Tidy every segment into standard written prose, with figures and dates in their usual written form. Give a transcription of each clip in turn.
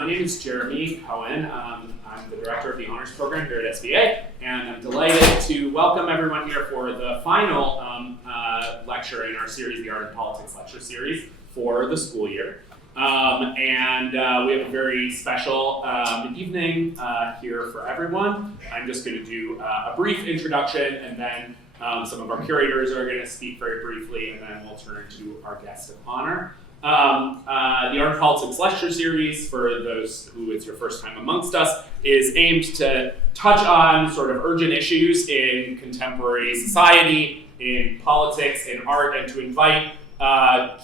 My name is Jeremy Cohen. I'm the director of the Honors Program here at SVA, and I'm delighted to welcome everyone here for the final lecture in our series, the Art and Politics lecture series for the school year. We have a very special evening here for everyone. I'm just going to do a brief introduction, and then some of our curators are going to speak very briefly, and then we'll turn to our guest of honor. The Art and Politics lecture series, for those who it's your first time amongst us, is aimed to touch on sort of urgent issues in contemporary society, in politics, in art, and to invite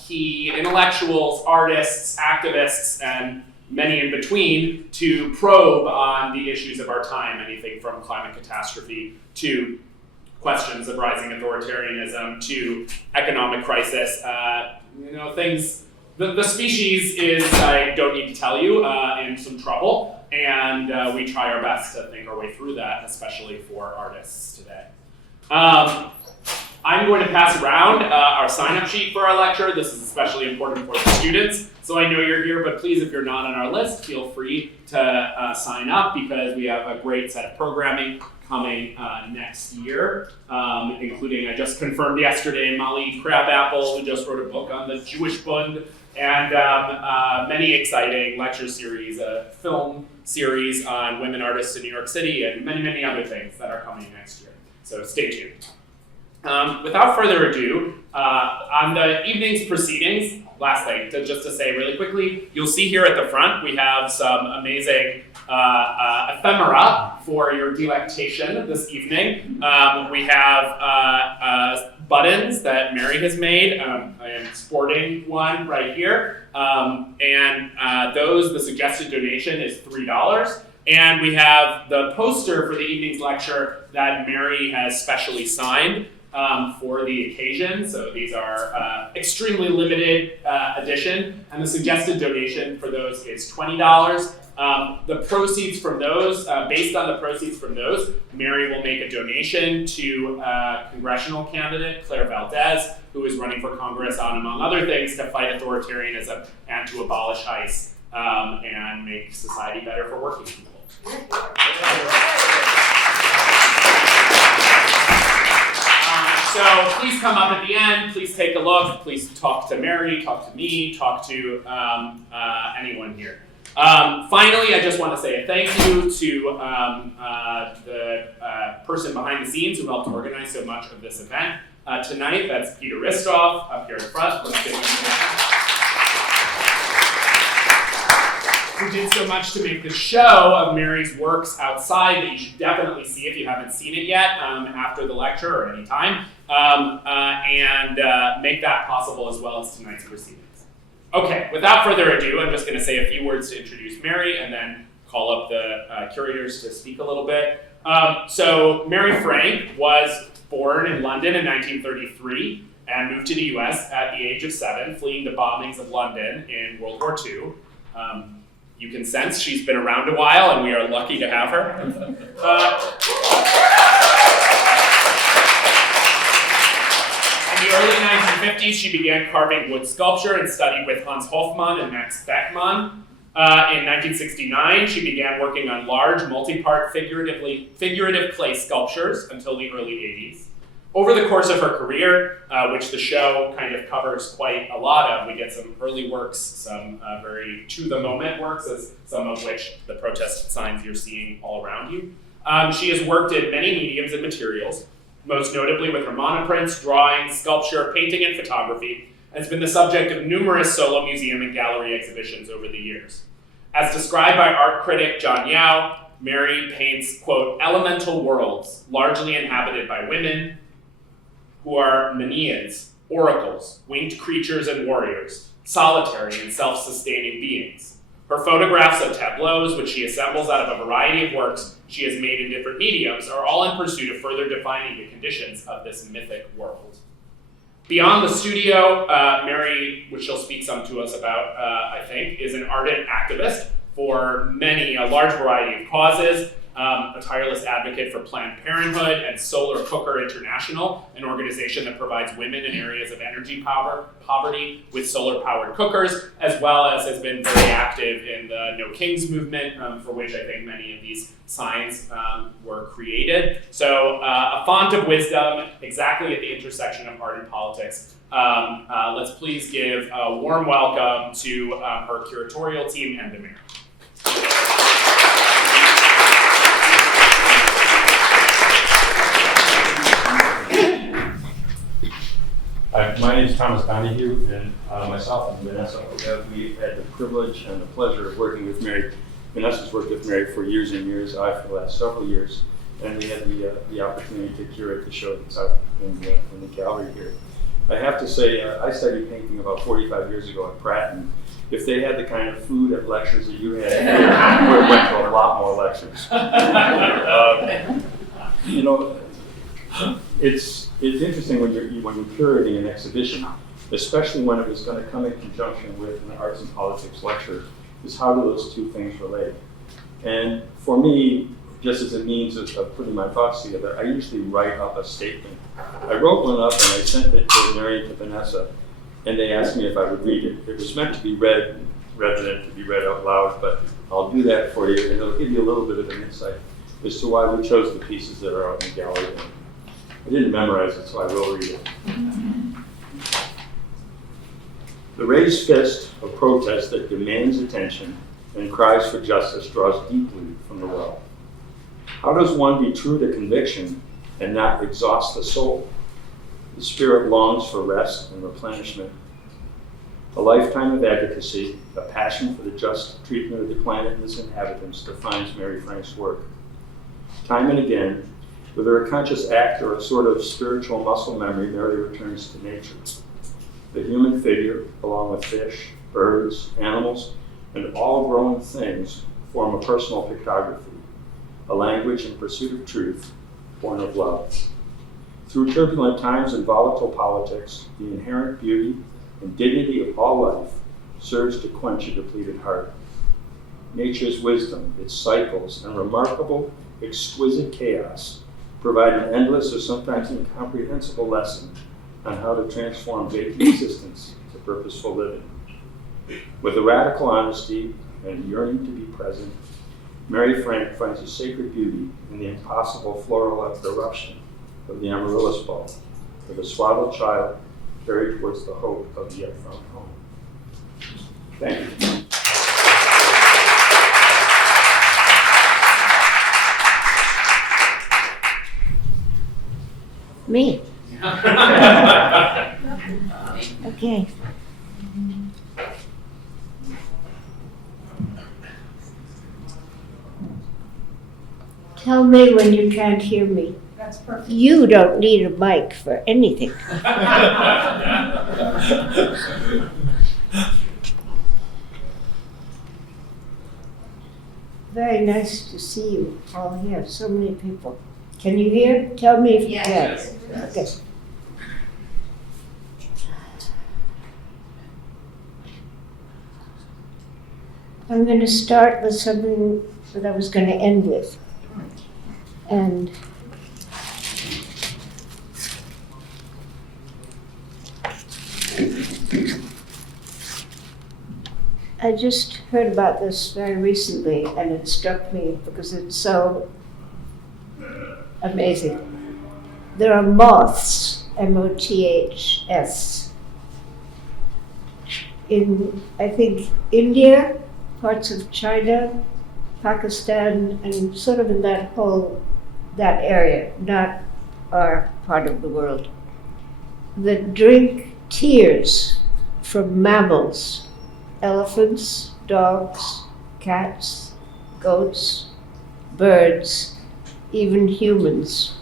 key intellectuals, artists, activists, and many in between to probe on the issues of our time, anything from climate catastrophe to questions of rising authoritarianism to economic crisis. Things. The species is, I don't need to tell you, in some trouble, and we try our best to think our way through that, especially for artists today. I'm going to pass around our sign-up sheet for our lecture. This is especially important for the students, so I know you're here, but please, if you're not on our list, feel free to sign up because we have a great set of programming coming next year, including, I just confirmed yesterday, Molly Crabapple, who just wrote a book on the Jewish Bund, and many exciting lecture series, a film series on women artists in New York City, and many, many other things that are coming next year. So stay tuned. Without further ado, on the evening's proceedings, last thing, just to say really quickly, you'll see here at the front, we have some amazing ephemera for your delectation this evening. We have buttons that Mary has made. I am sporting one right here. The suggested donation is $3. And we have the poster for the evening's lecture that Mary has specially signed for the occasion. So these are extremely limited edition. And the suggested donation for those is $20. The proceeds from those, based on the proceeds from those, Mary will make a donation to congressional candidate Claire Valdez, who is running for Congress on, among other things, to fight authoritarianism and to abolish ICE and make society better for working people. So please come up at the end, please take a look, please talk to Mary, talk to me, talk to anyone here. Finally, I just want to say a thank you to the person behind the scenes who helped organize so much of this event tonight. That's Peter Ristoff up here in front. Let's give him a hand. Who did so much to make the show of Mary's works outside that you should definitely see if you haven't seen it yet after the lecture or any time, and make that possible as well as tonight's proceedings. Okay, without further ado, I'm just going to say a few words to introduce Mary and then call up the curators to speak a little bit. So Mary Frank was born in London in 1933 and moved to the US at the age of 7, fleeing the bombings of London in World War II. You can sense she's been around a while, and we are lucky to have her. In the early 1950s, she began carving wood sculpture and studied with Hans Hoffman and Max Beckmann. In 1969, she began working on large, multi-part figurative clay sculptures until the early 80s. Over the course of her career, which the show kind of covers quite a lot of, we get some early works, some very to-the-moment works, as some of which the protest signs you're seeing all around you. She has worked in many mediums and materials, most notably with her monoprints, drawing, sculpture, painting, and photography, and has been the subject of numerous solo museum and gallery exhibitions over the years. As described by art critic John Yau, Mary paints, quote, elemental worlds, largely inhabited by women, who are maenads, oracles, winged creatures and warriors, solitary and self-sustaining beings. Her photographs of tableaus, which she assembles out of a variety of works she has made in different mediums, are all in pursuit of further defining the conditions of this mythic world. Beyond the studio, Mary, which she'll speak some to us about, I think, is an ardent activist for a large variety of causes. a tireless advocate for Planned Parenthood and Solar Cooker International, an organization that provides women in areas of energy poverty with solar-powered cookers, as well as has been very active in the No Kings movement, for which I think many of these signs were created. So a font of wisdom, exactly at the intersection of art and politics. Let's please give a warm welcome to her curatorial team and the mayor. My name is Thomas Donahue, and myself and Vanessa, we had the privilege and the pleasure of working with Mary. Vanessa's worked with Mary for years and years, I for the last several years, and we had the opportunity to curate the show that's out in the gallery here. I have to say, I studied painting about 45 years ago at Pratt, and if they had the kind of food at lectures that you had here, we would have went to a lot more lectures. You know, it's interesting when you're curating an exhibition, especially when it was going to come in conjunction with an arts and politics lecture, is how do those two things relate? And for me, just as a means of putting my thoughts together, I usually write up a statement. I wrote one up and I sent it to Mary and to Vanessa, and they asked me if I would read it. It was meant to be read rather than to be read out loud, but I'll do that for you, and it'll give you a little bit of an insight as to why we chose the pieces that are out in the gallery. I didn't memorize it, so I will read it. The raised fist of protest that demands attention and cries for justice draws deeply from the well. How does one be true to conviction and not exhaust the soul? The spirit longs for rest and replenishment. A lifetime of advocacy, a passion for the just treatment of the planet and its inhabitants defines Mary Frank's work. Time and again, whether a conscious act or a sort of spiritual muscle memory, Mary returns to nature. The human figure, along with fish, birds, animals, and all growing things, form a personal pictography, a language in pursuit of truth, born of love. Through turbulent times and volatile politics, the inherent beauty and dignity of all life serves to quench a depleted heart. Nature's wisdom, its cycles, and remarkable, exquisite chaos provide an endless or sometimes incomprehensible lesson on how to transform vacant existence to purposeful living. With a radical honesty and yearning to be present, Mary Frank finds a sacred beauty in the impossible floral eruption of the amaryllis bulb, of a swaddled child carried towards the hope of the yet found home. Thank you. Me. Okay. Tell me when you can't hear me. That's perfect. You don't need a mic for anything. Very nice to see you all here, so many people. Can you hear? Tell me if you can. Yes. Okay. I'm going to start with something that I was going to end with. And I just heard about this very recently, and it struck me because it's so amazing. There are moths, M-O-T-H-S, in, I think, India, parts of China, Pakistan, and sort of in that area, not our part of the world, that drink tears from mammals, elephants, dogs, cats, goats, birds, even humans.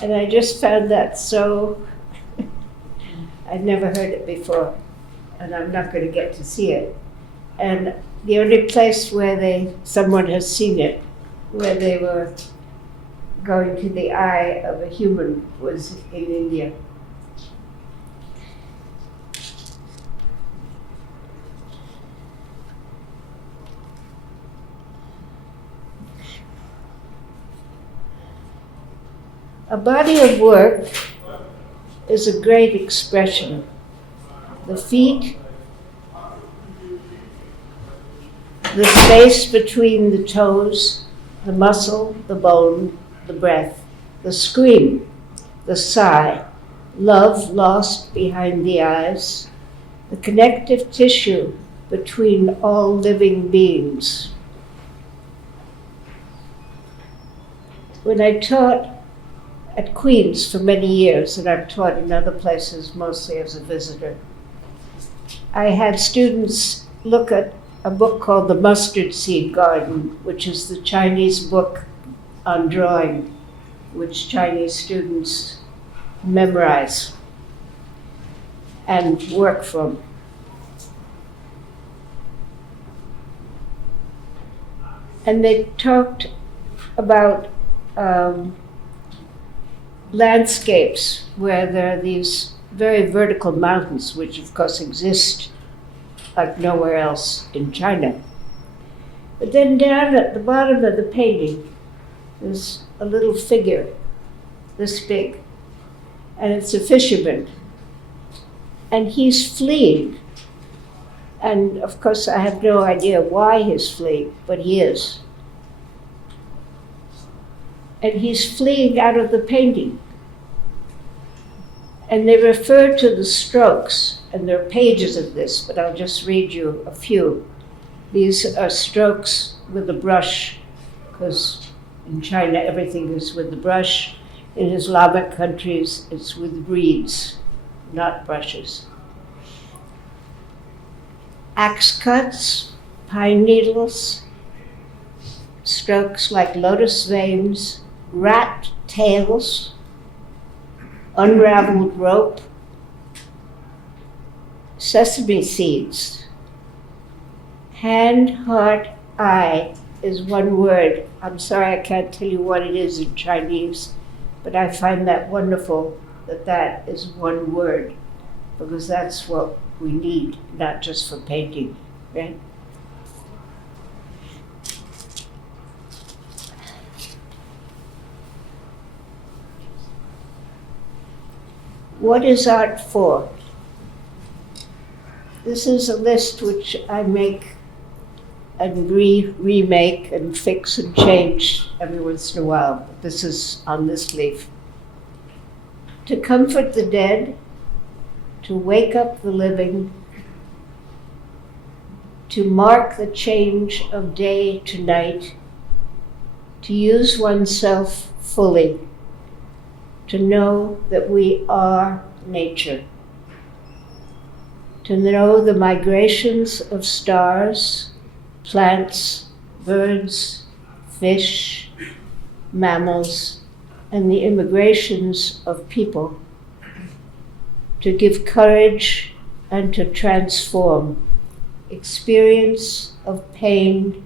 And I just found that so, I'd never heard it before, and I'm not going to get to see it. And the only place where someone has seen it, where they were going to the eye of a human, was in India. A body of work is a great expression. The feet, the space between the toes, the muscle, the bone, the breath, the scream, the sigh, love lost behind the eyes, the connective tissue between all living beings. When I taught at Queen's for many years, and I've taught in other places mostly as a visitor, I had students look at a book called The Mustard Seed Garden, which is the Chinese book on drawing, which Chinese students memorize and work from. And they talked about landscapes where there are these very vertical mountains, which of course exist like nowhere else in China. But then down at the bottom of the painting, there's a little figure this big, and it's a fisherman. And he's fleeing. And of course, I have no idea why he's fleeing, but he is. And he's fleeing out of the painting. And they refer to the strokes, and there are pages of this, but I'll just read you a few. These are strokes with a brush, because in China everything is with the brush. In Islamic countries, it's with reeds, not brushes. Axe cuts, pine needles, strokes like lotus veins, rat tails, unraveled rope, sesame seeds. Hand, heart, eye is one word. I'm sorry I can't tell you what it is in Chinese, but I find that wonderful that that is one word, because that's what we need, not just for painting, right? What is art for? This is a list which I make and remake and fix and change every once in a while. But this is on this leaf. To comfort the dead, to wake up the living, to mark the change of day to night, to use oneself fully, to know that we are nature, to know the migrations of stars, plants, birds, fish, mammals, and the immigrations of people, to give courage and to transform experience of pain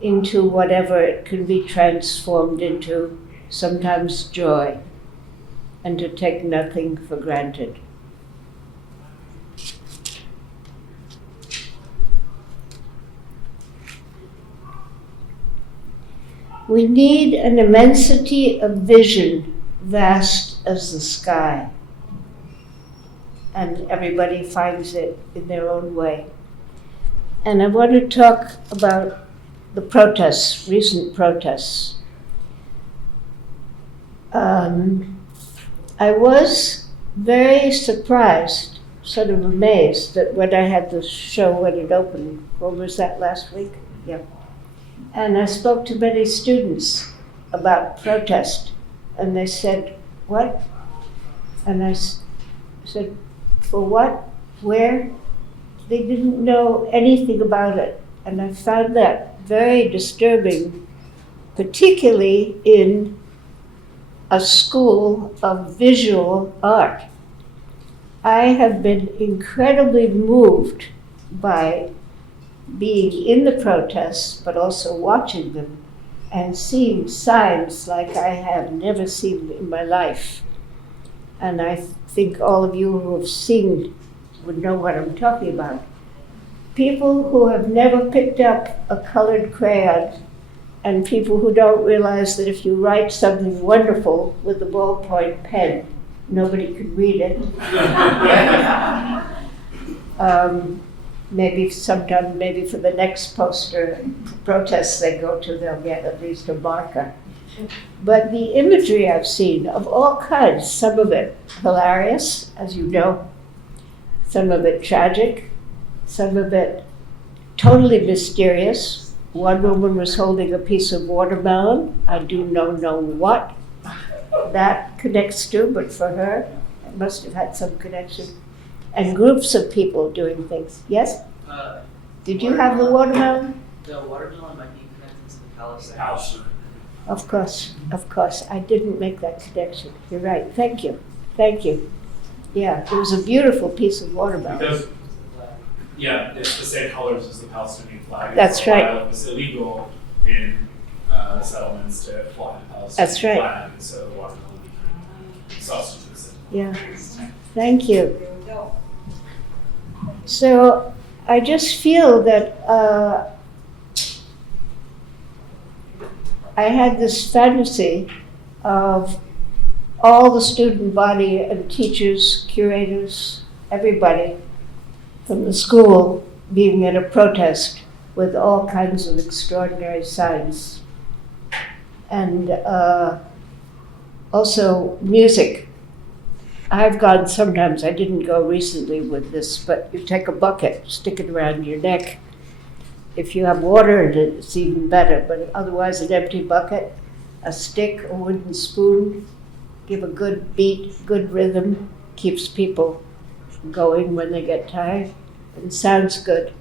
into whatever it can be transformed into, sometimes joy, and to take nothing for granted. We need an immensity of vision, vast as the sky. And everybody finds it in their own way. And I want to talk about the protests, recent protests. I was very surprised, sort of amazed, that when I had the show when it opened, when was that, last week? Yeah. And I spoke to many students about protest, and they said, what? And I said, for what? Where? They didn't know anything about it. And I found that very disturbing, particularly in a school of visual art. I have been incredibly moved by being in the protests, but also watching them and seeing signs like I have never seen in my life. And I think all of you who have seen would know what I'm talking about. People who have never picked up a colored crayon and people who don't realize that if you write something wonderful with a ballpoint pen, nobody can read it. Maybe sometime, maybe for the next poster protest they go to, they'll get at least a marker. But the imagery I've seen of all kinds, some of it hilarious, as you know, some of it tragic, some of it totally mysterious. One woman was holding a piece of watermelon. I do not know what that connects to, but for her, it must have had some connection. And groups of people doing things. Yes? Did you have the watermelon? The watermelon might be connected to the Palestine. Of course. I didn't make that connection. You're right. Thank you. Yeah, it was a beautiful piece of watermelon. Because, yeah, it's the same colors as the Palestinian flag. That's For a right. while, it was illegal in the settlements to fly the Palestinian That's right. flag, and so the watermelon became substitutes it. Yeah. Thank you. So I just feel that I had this fantasy of all the student body and teachers, curators, everybody from the school being at a protest with all kinds of extraordinary signs. And also music. I've gone sometimes, I didn't go recently with this, but you take a bucket, stick it around your neck. If you have water in it, it's even better, but otherwise an empty bucket, a stick, a wooden spoon, give a good beat, good rhythm, keeps people going when they get tired, and sounds good.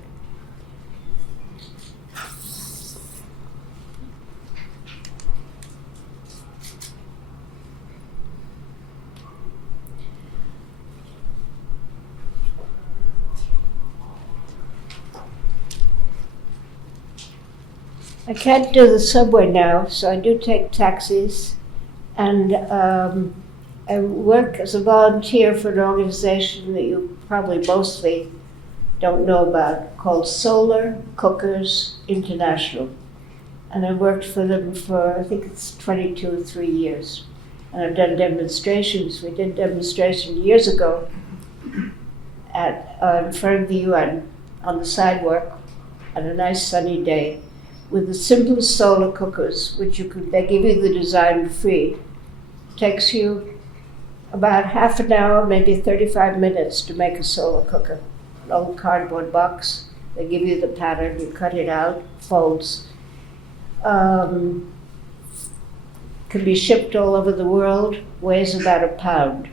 I can't do the subway now, so I do take taxis, and I work as a volunteer for an organization that you probably mostly don't know about, called Solar Cookers International. And I worked for them for, I think it's 22 or 3 years. And I've done demonstrations. We did demonstration years ago in front of the UN on the sidewalk on a nice sunny day, with the simplest solar cookers, which they give you the design free. Takes you about half an hour, maybe 35 minutes to make a solar cooker. An old cardboard box. They give you the pattern, you cut it out, folds. Can be shipped all over the world, weighs about 1 pound.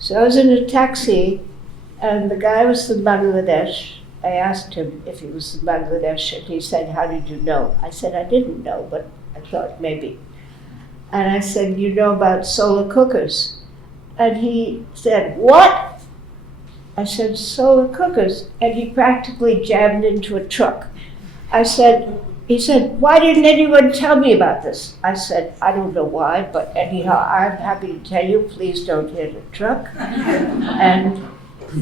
So I was in a taxi, and the guy was from Bangladesh. I asked him if he was from Bangladesh, and he said, "How did you know?" I said, "I didn't know, but I thought maybe." And I said, "You know about solar cookers?" And he said, "What?" I said, "Solar cookers." And he practically jammed into a truck. He said, "Why didn't anyone tell me about this?" I said, "I don't know why, but anyhow, I'm happy to tell you, please don't hit a truck." And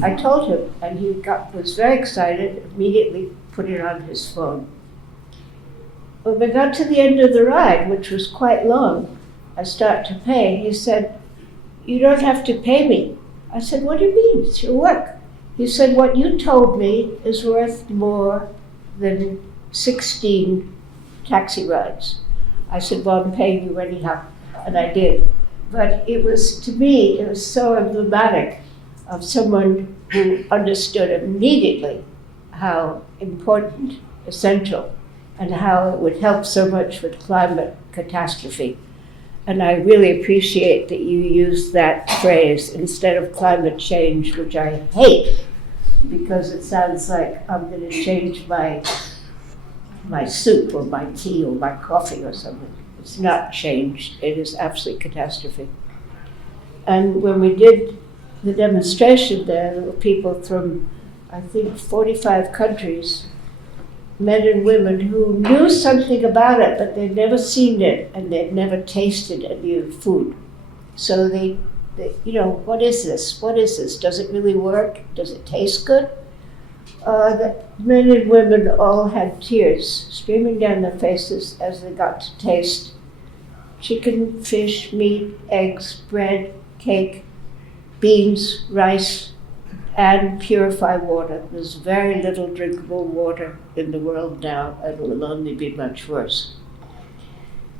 I told him, and he was very excited, immediately put it on his phone. When we got to the end of the ride, which was quite long, I started to pay. He said, "You don't have to pay me." I said, "What do you mean? It's your work." He said, "What you told me is worth more than 16 taxi rides." I said, "Well, I'm paying you anyhow," and I did. But it was, to me, it was so emblematic of someone who understood immediately how important, essential, and how it would help so much with climate catastrophe. And I really appreciate that you used that phrase instead of climate change, which I hate, because it sounds like I'm going to change my soup or my tea or my coffee or something. It's not change, it is absolute catastrophe. And when we did the demonstration there were people from, I think, 45 countries, men and women who knew something about it, but they'd never seen it and they'd never tasted any food. So they, what is this? What is this? Does it really work? Does it taste good? The men and women all had tears streaming down their faces as they got to taste chicken, fish, meat, eggs, bread, cake, beans, rice, and purified water. There's very little drinkable water in the world now, and it will only be much worse.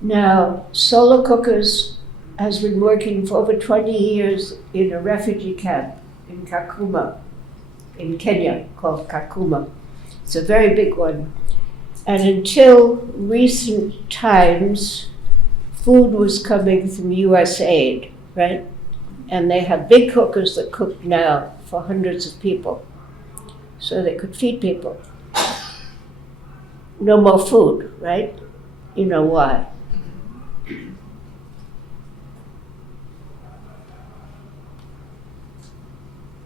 Now, solar cookers has been working for over 20 years in a refugee camp in Kakuma, in Kenya, called Kakuma. It's a very big one. And until recent times, food was coming from US aid, right? And they have big cookers that cook now for hundreds of people, so they could feed people. No more food, right? You know why.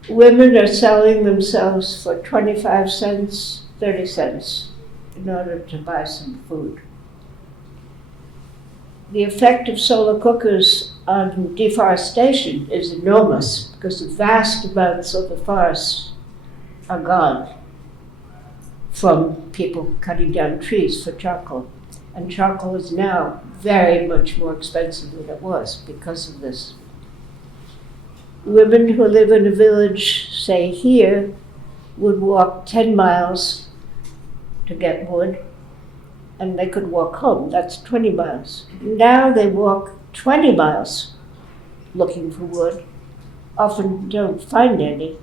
Women are selling themselves for 25 cents, 30 cents in order to buy some food. The effect of solar cookers on deforestation is enormous because vast amounts of the forests are gone from people cutting down trees for charcoal. And charcoal is now very much more expensive than it was because of this. Women who live in a village, say here, would walk 10 miles to get wood, and they could walk home. That's 20 miles. Now they walk 20 miles looking for wood, often don't find any,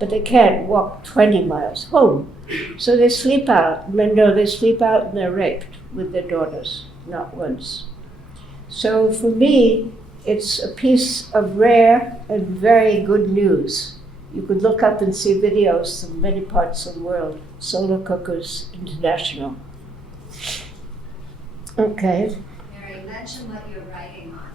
but they can't walk 20 miles home. So they sleep out. Men know they sleep out and they're raped with their daughters, not once. So for me, it's a piece of rare and very good news. You could look up and see videos from many parts of the world. Solar Cookers International. Okay. Mary, mention what you're writing on,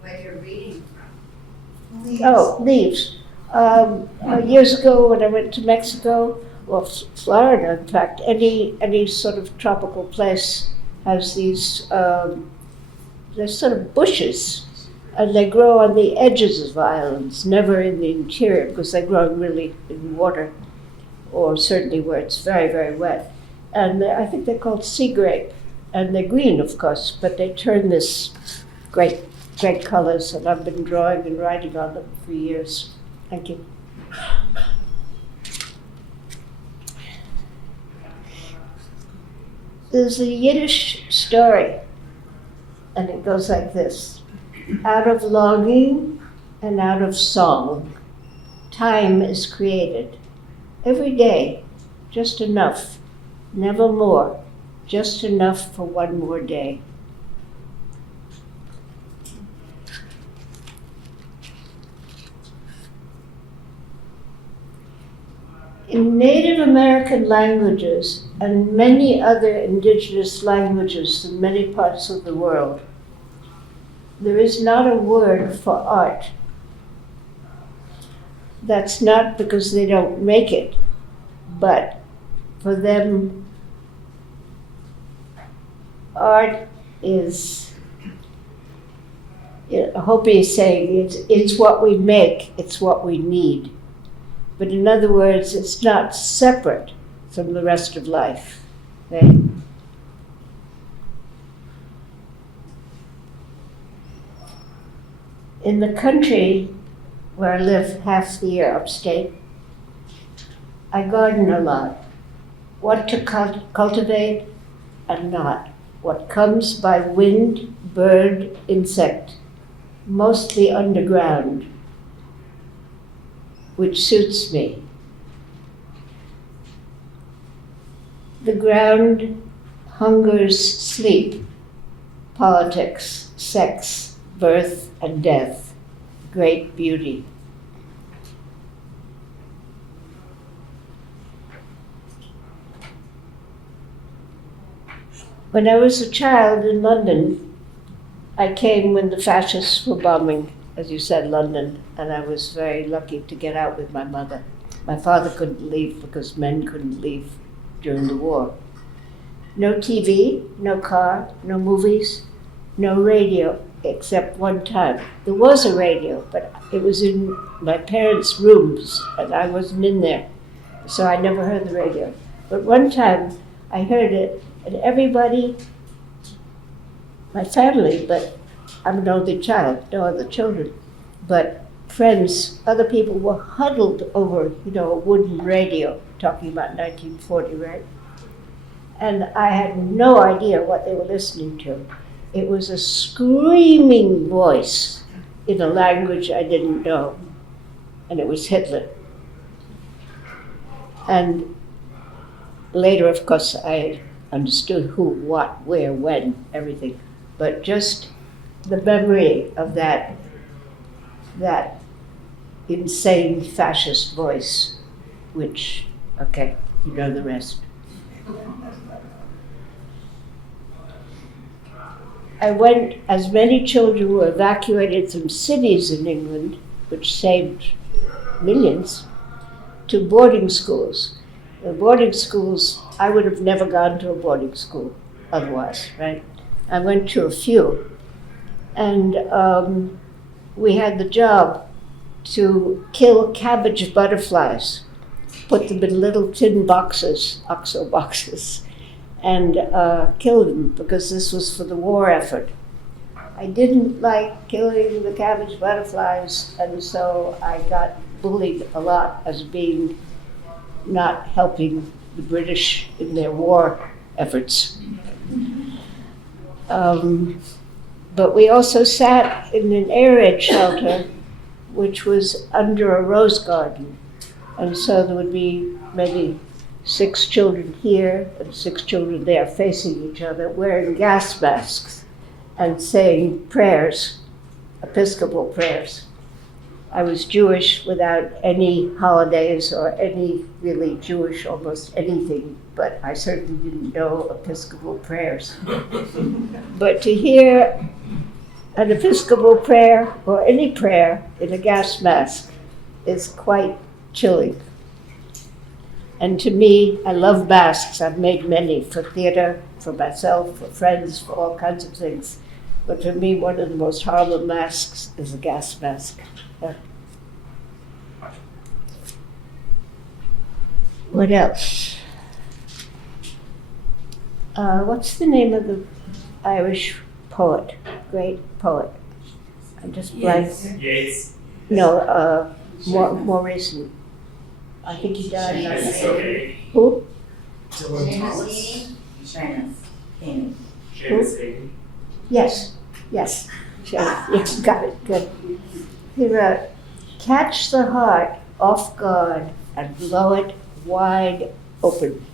what you're reading from. Leaves. Oh, leaves. Years ago when I went to Mexico, or Florida in fact, any sort of tropical place has these, they're sort of bushes. And they grow on the edges of islands, never in the interior, because they grow really in water, or certainly where it's very, very wet. And I think they're called sea grape. And they're green, of course, but they turn this great colors, and I've been drawing and writing on them for years. Thank you. There's a Yiddish story, and it goes like this. Out of longing and out of song, time is created. Every day, just enough, never more, just enough for one more day. In Native American languages and many other indigenous languages in many parts of the world, there is not a word for art. That's not because they don't make it, but for them, art is, Hopi is saying, it's what we make, it's what we need. But in other words, it's not separate from the rest of life. Right? In the country where I live half the year upstate, I garden a lot. What to cultivate and not. What comes by wind, bird, insect, mostly underground, which suits me. The ground hungers sleep, politics, sex, birth and death, great beauty. When I was a child in London, I came when the fascists were bombing, as you said, London, and I was very lucky to get out with my mother. My father couldn't leave because men couldn't leave during the war. No TV, no car, no movies, no radio, except one time. There was a radio, but it was in my parents' rooms, and I wasn't in there. so I never heard the radio. But one time I heard it, and everybody, my family, but I'm an only child, no other children, but friends, other people were huddled over, a wooden radio, talking about 1940, right? And I had no idea what they were listening to. It was a screaming voice in a language I didn't know, and it was Hitler. And later, of course, I understood who, what, where, when, everything. But just the memory of that insane fascist voice, which, okay, you know the rest. I went, as many children were evacuated from cities in England, which saved millions, to boarding schools. The boarding schools, I would have never gone to a boarding school otherwise, right? I went to a few, and we had the job to kill cabbage butterflies, put them in little tin boxes, OXO boxes, and kill them, because this was for the war effort. I didn't like killing the cabbage butterflies, and so I got bullied a lot as being not helping the British in their war efforts. But we also sat in an air raid shelter, which was under a rose garden. And so there would be maybe 6 children here and 6 children there facing each other, wearing gas masks and saying prayers, Episcopal prayers. I was Jewish without any holidays or any really Jewish almost anything, but I certainly didn't know Episcopal prayers. But to hear an Episcopal prayer or any prayer in a gas mask is quite chilling. And to me, I love masks. I've made many for theater, for myself, for friends, for all kinds of things. But for me, one of the most horrible masks is a gas mask. Yeah. What else? What's the name of the Irish poet, great poet? I just blanked. Yates. No, more recent. I think he died in It's 1980. okay. Who? Seamus Heaney. Seamus Heaney. Yes. Yes, got it, good. He wrote, "Catch the heart off guard and blow it wide open."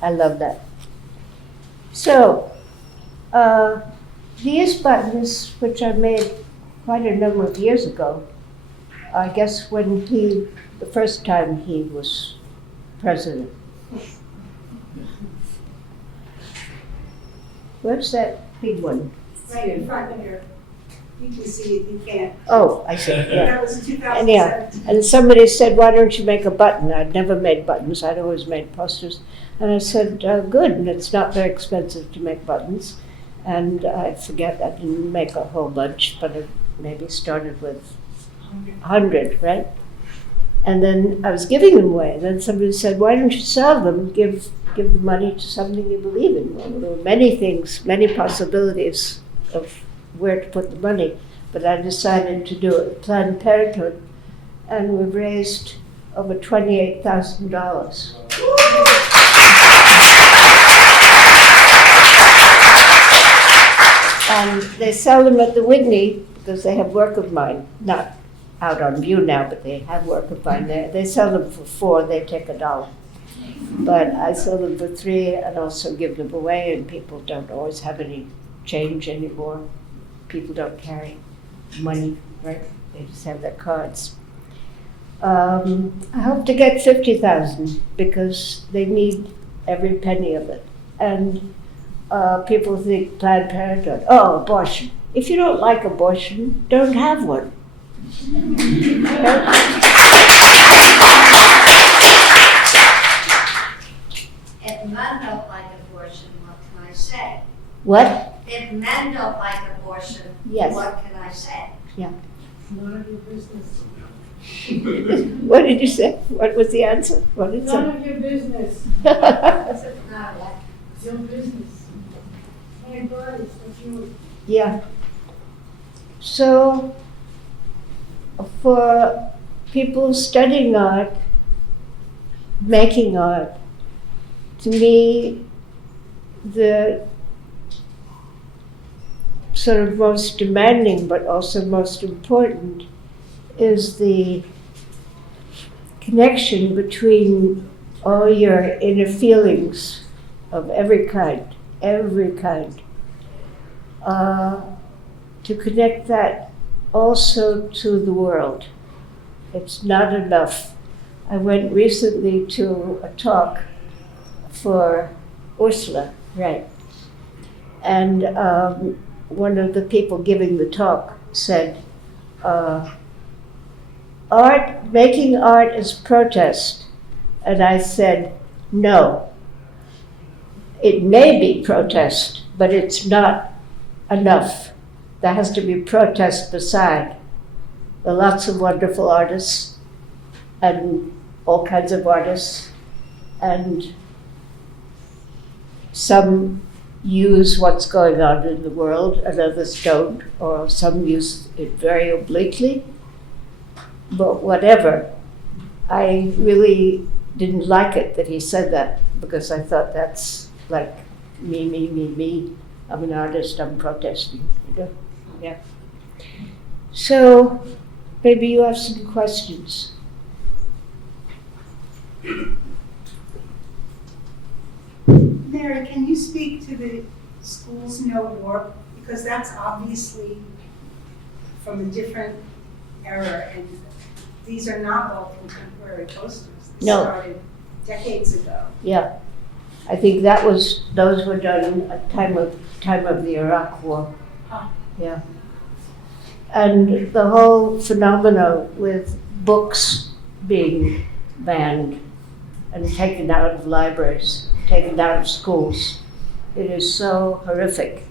I love that. So, these buttons, which I made quite a number of years ago, I guess when the first time he was president. Where's that big one? Right in front of here. You can see it, you can't. Oh, I see, yeah. That was in And yeah, 2017. and somebody said, "Why don't you make a button?" I'd never made buttons, I'd always made posters. And I said, good, and it's not very expensive to make buttons. And I forget, I didn't make a whole bunch, but it maybe started with 100, right? And then I was giving them away. And then somebody said, "Why don't you sell them, give the money to something you believe in?" Well, there were many things, many possibilities of where to put the money. But I decided to do it with Planned Parenthood, and we've raised over $28,000. And they sell them at the Whitney because they have work of mine, not out on view now, but they have work of mine there. They sell them for $4, they take $1. But I sell them for $3 and also give them away, and people don't always have any change anymore. People don't carry money, right? They just have their cards. I hope to get 50,000 because they need every penny of it. And people think Planned Parenthood, oh, abortion. If you don't like abortion, don't have one. If men don't like abortion, what can I say? What? If men don't like abortion, Yes. what can I say? None of your business. What did you say? What was the answer? What did None it of your business. say? It's your business. My God, it's what you. Yeah. So, for people studying art, making art, to me, the sort of most demanding but also most important is the connection between all your inner feelings of every kind, to connect that also to the world. It's not enough. I went recently to a talk for Ursula, right? And one of the people giving the talk said, making art is protest. And I said, no, it may be protest, but it's not enough. There has to be protest beside. There are lots of wonderful artists and all kinds of artists, and some use what's going on in the world and others don't, or some use it very obliquely. But whatever, I really didn't like it that he said that, because I thought that's like me. I'm an artist, I'm protesting, you know? Yeah. So maybe you have some questions. Mary, can you speak to the schools no warp? Because that's obviously from a different era, and these are not all contemporary posters. They No. started decades ago. Yeah. I think those were done at time of the Iraq War. Huh. Yeah. And the whole phenomena with books being banned and taken out of libraries, taken out of schools, it is so horrific.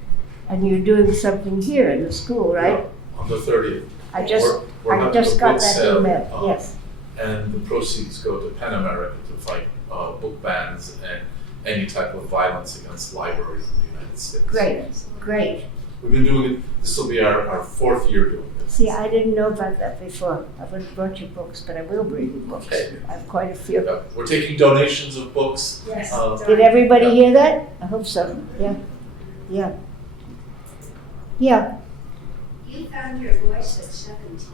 And you're doing something here in the school, right? On the 30th. I just We're having got a that book sale, email. Yes. And the proceeds go to PEN America to fight book bans and any type of violence against libraries in the United States. Great. We've been doing it, this will be our fourth year doing this. See, I didn't know about that before. I would have brought you books, but I will bring you books. Okay. I have quite a few. We're taking donations of books. Yes. Did everybody hear that? I hope so. Yeah. You found your voice at 17.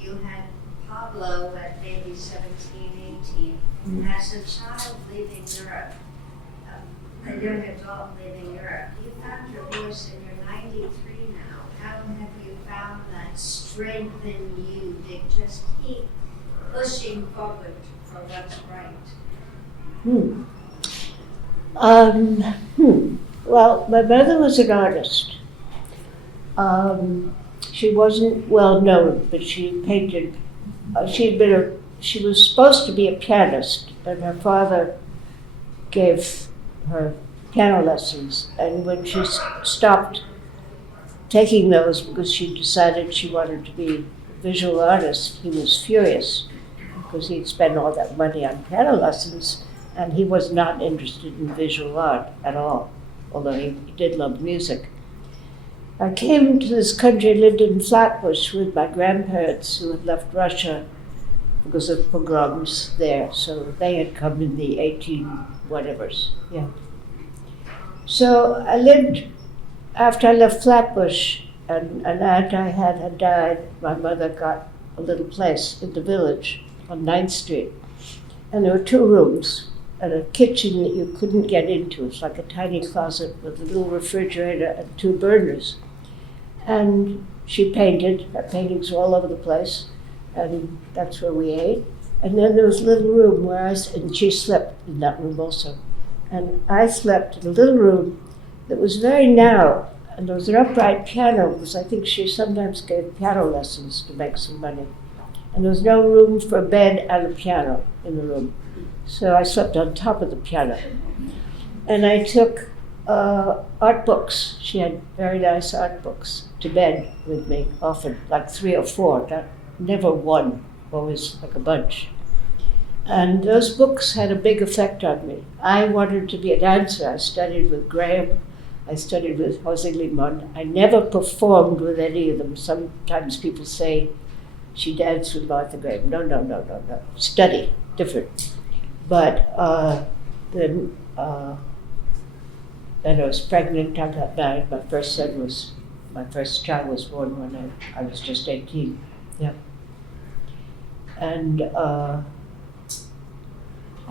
You had Pablo at maybe 17, 18. As a child leaving Europe, a young adult leaving Europe, you found your voice and you're 93 now. How have you found that strength in you to just keep pushing forward for what's right? Well, my mother was an artist. She wasn't well known, but she painted. She was supposed to be a pianist, and her father gave her piano lessons. And when she stopped taking those because she decided she wanted to be a visual artist, he was furious because he'd spent all that money on piano lessons, and he was not interested in visual art at all, although he did love music. I came to this country, lived in Flatbush with my grandparents who had left Russia because of pogroms there. So they had come in the 18-whatevers, yeah. So I lived, after I left Flatbush, and an aunt I had died, my mother got a little place in the village on 9th Street. And there were 2 rooms and a kitchen that you couldn't get into. It's like a tiny closet with a little refrigerator and 2 burners. And she painted. Her paintings were all over the place, and that's where we ate. And then there was a little room and she slept in that room also. And I slept in a little room that was very narrow, and there was an upright piano, because I think she sometimes gave piano lessons to make some money. And there was no room for a bed and a piano in the room. So I slept on top of the piano. And I took art books. She had very nice art books to bed with me, often, like 3 or 4, never one. always like a bunch. And those books had a big effect on me. I wanted to be a dancer. I studied with Graham. I studied with Jose Limon. I never performed with any of them. Sometimes people say she danced with Martha Graham. No. Study, different. But then I was pregnant, I got married. My first child was born when I was just 18. Yeah. And I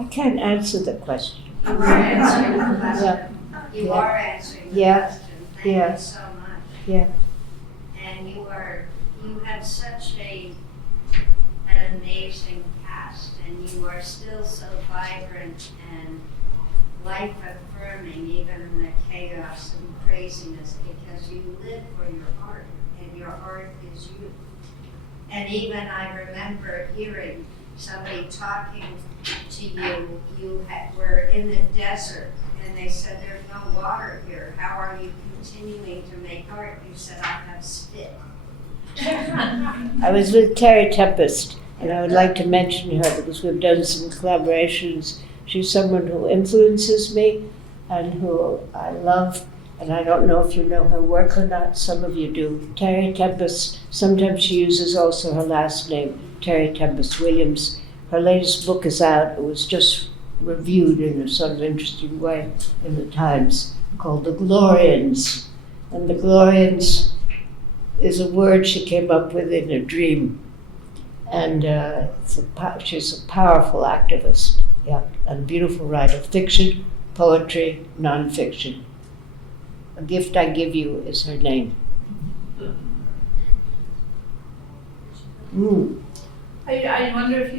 can't answer the question. You are answering the question. Yeah. You Yeah. are answering the Yeah. question. Thank Yeah. you so much. Yeah. And you have such an amazing past, and you are still so vibrant and life affirming, even in the chaos and craziness, because you live for your art, and your art is you. And even I remember hearing somebody talking to you, were in the desert, and they said, there's no water here. How are you continuing to make art? You said, I have spit. I was with Terry Tempest, and I would like to mention her because we've done some collaborations. She's someone who influences me and who I love, and I don't know if you know her work or not. Some of you do. Terry Tempest, sometimes she uses also her last name, Terry Tempest Williams. Her latest book is out. It was just reviewed in a sort of interesting way in the Times, called The Glorians. And The Glorians is a word she came up with in a dream. And she's a powerful activist, yeah, and a beautiful writer. Fiction, poetry, nonfiction. A Gift I Give You is her name. I wonder if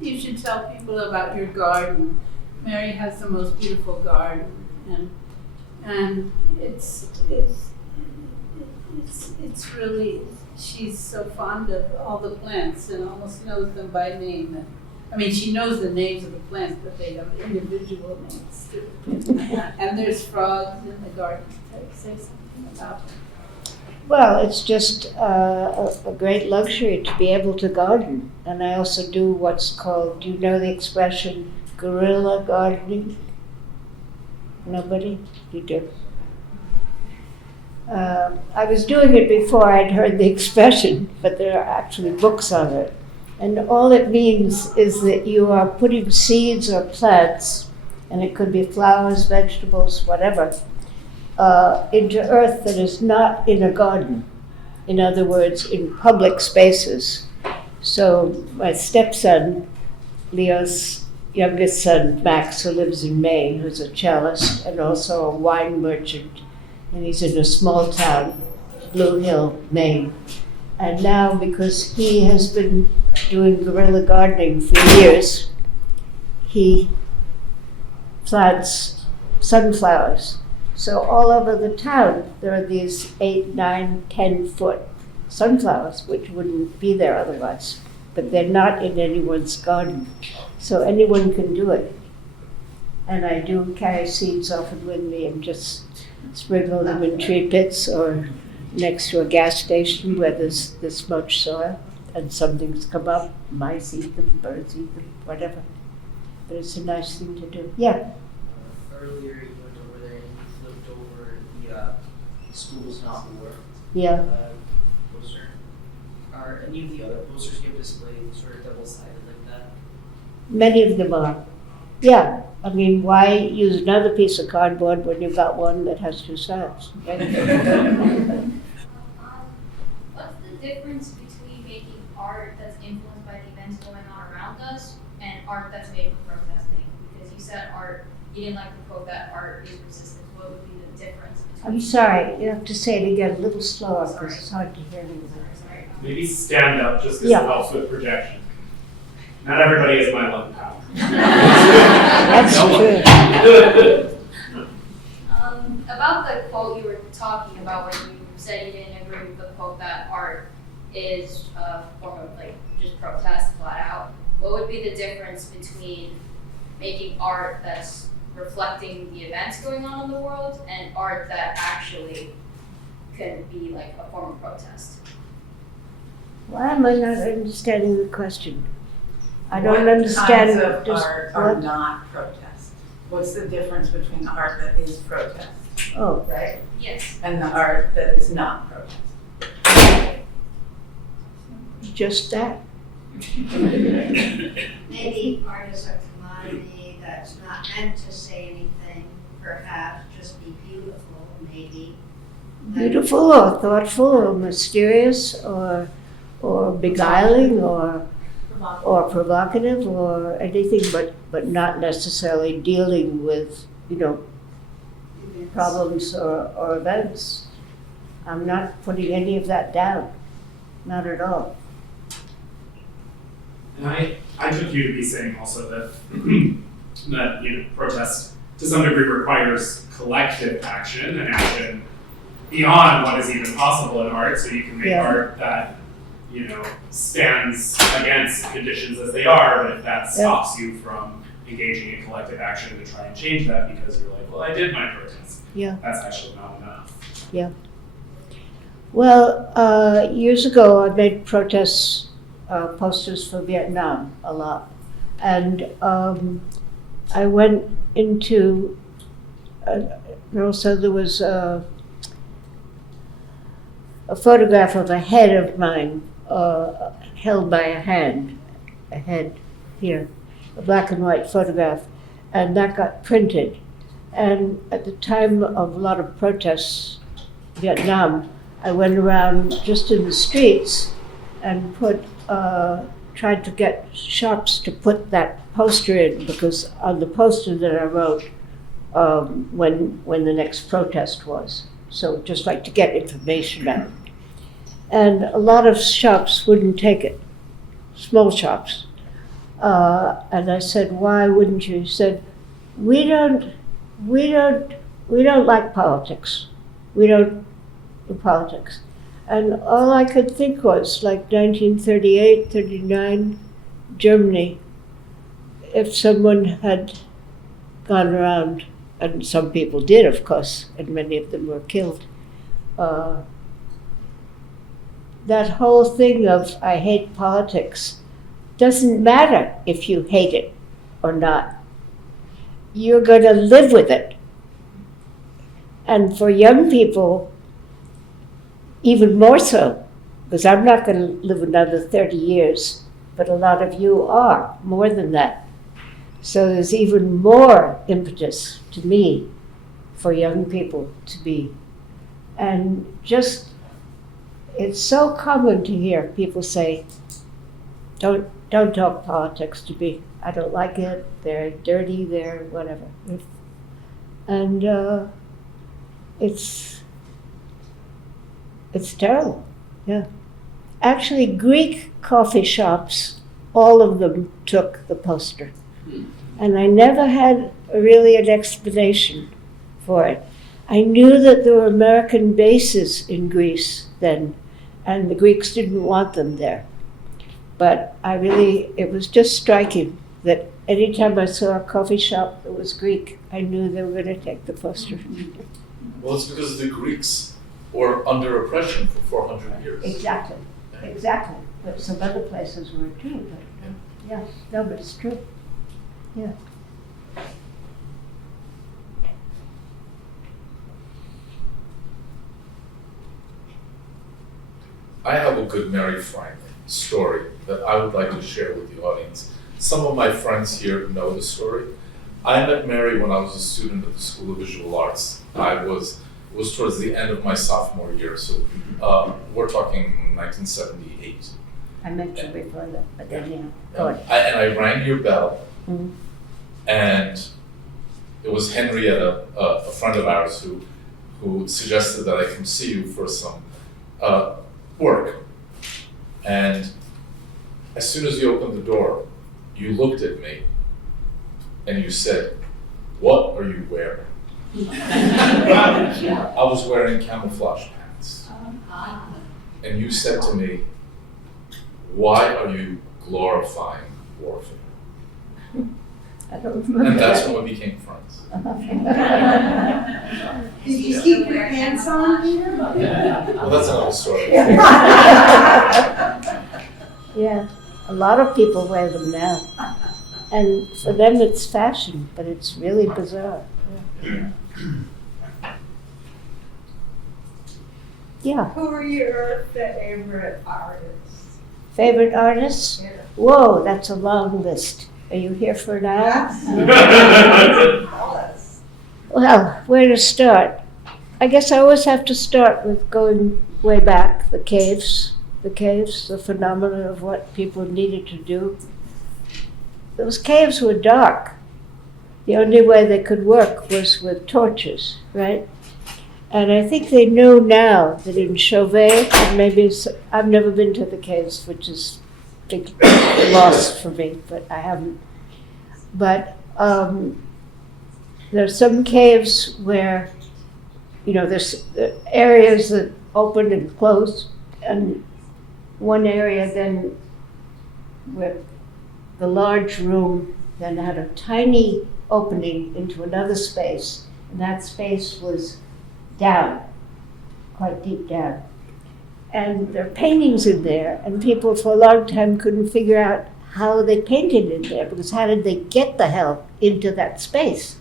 you should tell people about your garden. Mary has the most beautiful garden, and it's really, she's so fond of all the plants and almost knows them by name. I mean, she knows the names of the plants, but they have individual names too. And there's frogs in the garden. Say something about them. Well, it's just a great luxury to be able to garden. And I also do what's called, do you know the expression, guerrilla gardening? Nobody? You do. I was doing it before I'd heard the expression, but there are actually books on it. And all it means is that you are putting seeds or plants, and it could be flowers, vegetables, whatever, into earth that is not in a garden. In other words, in public spaces. So my stepson, Leo's youngest son, Max, who lives in Maine, who's a cellist and also a wine merchant, and he's in a small town, Blue Hill, Maine. And now, because he has been doing guerrilla gardening for years, he plants sunflowers. So all over the town, there are these 8, 9, 10-foot sunflowers, which wouldn't be there otherwise. But they're not in anyone's garden. So anyone can do it. And I do carry seeds often with me and just sprinkle them in tree pits or next to a gas station where there's this much soil and some things come up, mice eat them, birds eat them, whatever. But it's a nice thing to do. Yeah. Earlier you went over there and you flipped over the Schools Not War Yeah. poster. Are any of the other posters you have displayed sort of double-sided like that? Many of them are. Yeah. I mean, why use another piece of cardboard when you've got one that has two sides? What's the difference between making art that's influenced by the events going on around us and art that's made for protesting? Because you said art, you didn't like the quote that art is resistance. What would be the difference between? I'm sorry, you have to say it again a little slower because it's hard to hear you. Sorry. Maybe stand up just because Yeah. it helps with projection. Not everybody is my lung power. That's true. About the quote you were talking about when you said you didn't agree with the quote that art is a form of like just protest flat out. What would be the difference between making art that's reflecting the events going on in the world and art that actually can be like a form of protest? Why am I not understanding the question? I don't What understand. kinds of just art are what- not protest? What's the difference between the art that is protest, Oh, right, Yes. and the art that is not protest? just that. Maybe art is a commodity that's not meant to say anything, perhaps just be beautiful, maybe. Beautiful or thoughtful or mysterious or beguiling or provocative or anything, but not necessarily dealing with, problems or events. I'm not putting any of that down, not at all. And I took you to be saying also that that protest to some degree requires collective action and action beyond what is even possible in art. So you can make Yeah. art that stands against conditions as they are, but if that stops you from engaging in collective action to try and change that because you're like, well, I did my protest. Yeah. That's actually not enough. Well, years ago I made protest posters for Vietnam a lot. And I went into, also there was a photograph of a head of mine held by a hand, a head here, a black and white photograph, and that got printed. And at the time of a lot of protests, Vietnam, I went around just in the streets and tried to get shops to put that poster in, because on the poster that I wrote when the next protest was. So just like to get information out. And a lot of shops wouldn't take it, small shops. And I said, why wouldn't you? He said, we don't like politics. We don't do politics. And all I could think was, like 1938, 39, Germany, if someone had gone around, and some people did, of course, and many of them were killed, that whole thing of I hate politics doesn't matter if you hate it or not. You're going to live with it. And for young people, even more so, because I'm not going to live another 30 years, but a lot of you are, more than that. So there's even more impetus to me for young people to be. And just, it's so common to hear people say, don't talk politics to me. I don't like it, they're dirty, they're whatever. And it's terrible, yeah. Actually, Greek coffee shops, all of them took the poster. And I never had really an explanation for it. I knew that there were American bases in Greece then, and the Greeks didn't want them there. But it was just striking that anytime I saw a coffee shop that was Greek, I knew they were going to take the poster. Well, it's because the Greeks were under oppression for 400 years. Exactly. But some other places were too, but yeah, no, but it's true. Yeah. I have a good Mary Frank story that I would like to share with the audience. Some of my friends here know the story. I met Mary when I was a student at the School of Visual Arts. It was towards the end of my sophomore year, so we're talking 1978. I mentioned before that, but then, go ahead. And I rang your bell, Mhm. and it was Henrietta, a friend of ours, who suggested that I come see you for some work. And as soon as you opened the door, you looked at me and you said, "What are you wearing?" I was wearing camouflage pants. And you said to me, "Why are you glorifying warfare?" I don't remember. And that's when we became friends. Did you keep your pants on, Peter? Well, that's another story. Yeah, a lot of people wear them now. And for them it's fashion, but it's really bizarre. Yeah. Who are your favorite artists? Favorite artists? Yeah. Whoa, that's a long list. Are you here for an hour? Tell us. Well, where to start? I guess I always have to start with going way back, the caves, the phenomenon of what people needed to do. Those caves were dark. The only way they could work was with torches, right? And I think they know now that in Chauvet, and maybe I've never been to the caves, which is a big loss for me, but I haven't. But there's some caves where, there's areas that open and close, and one area then where the large room then had a tiny opening into another space, and that space was down, quite deep down. And there are paintings in there, and people for a long time couldn't figure out how they painted in there, because how did they get the hell into that space?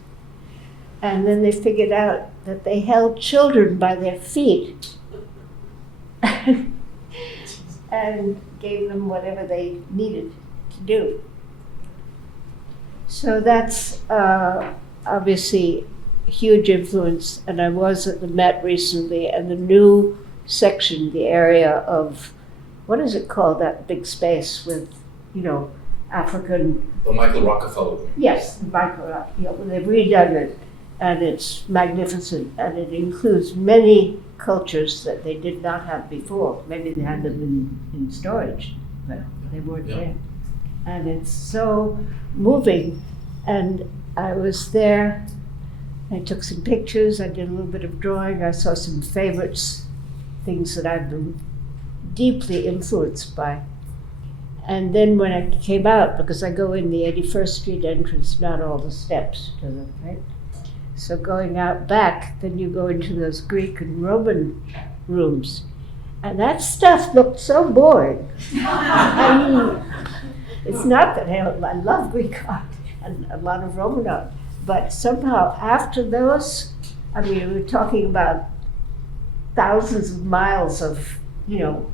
And then they figured out that they held children by their feet and gave them whatever they needed to do. So that's obviously a huge influence. And I was at the Met recently, and the new section, the area of, what is it called, that big space with, African. The Michael Rockefeller Wing. Yes, the Michael, they've redone it, and it's magnificent, and it includes many cultures that they did not have before. Maybe they had them in storage, but they weren't there. And it's so moving. And I was there, I took some pictures, I did a little bit of drawing, I saw some favorites, things that I've been deeply influenced by. And then when I came out, because I go in the 81st Street entrance, not all the steps to them, right? So going out back, then you go into those Greek and Roman rooms. And that stuff looked so boring. I mean, it's not that I love Greek art and a lot of Roman art, but somehow after those, we're talking about thousands of miles of,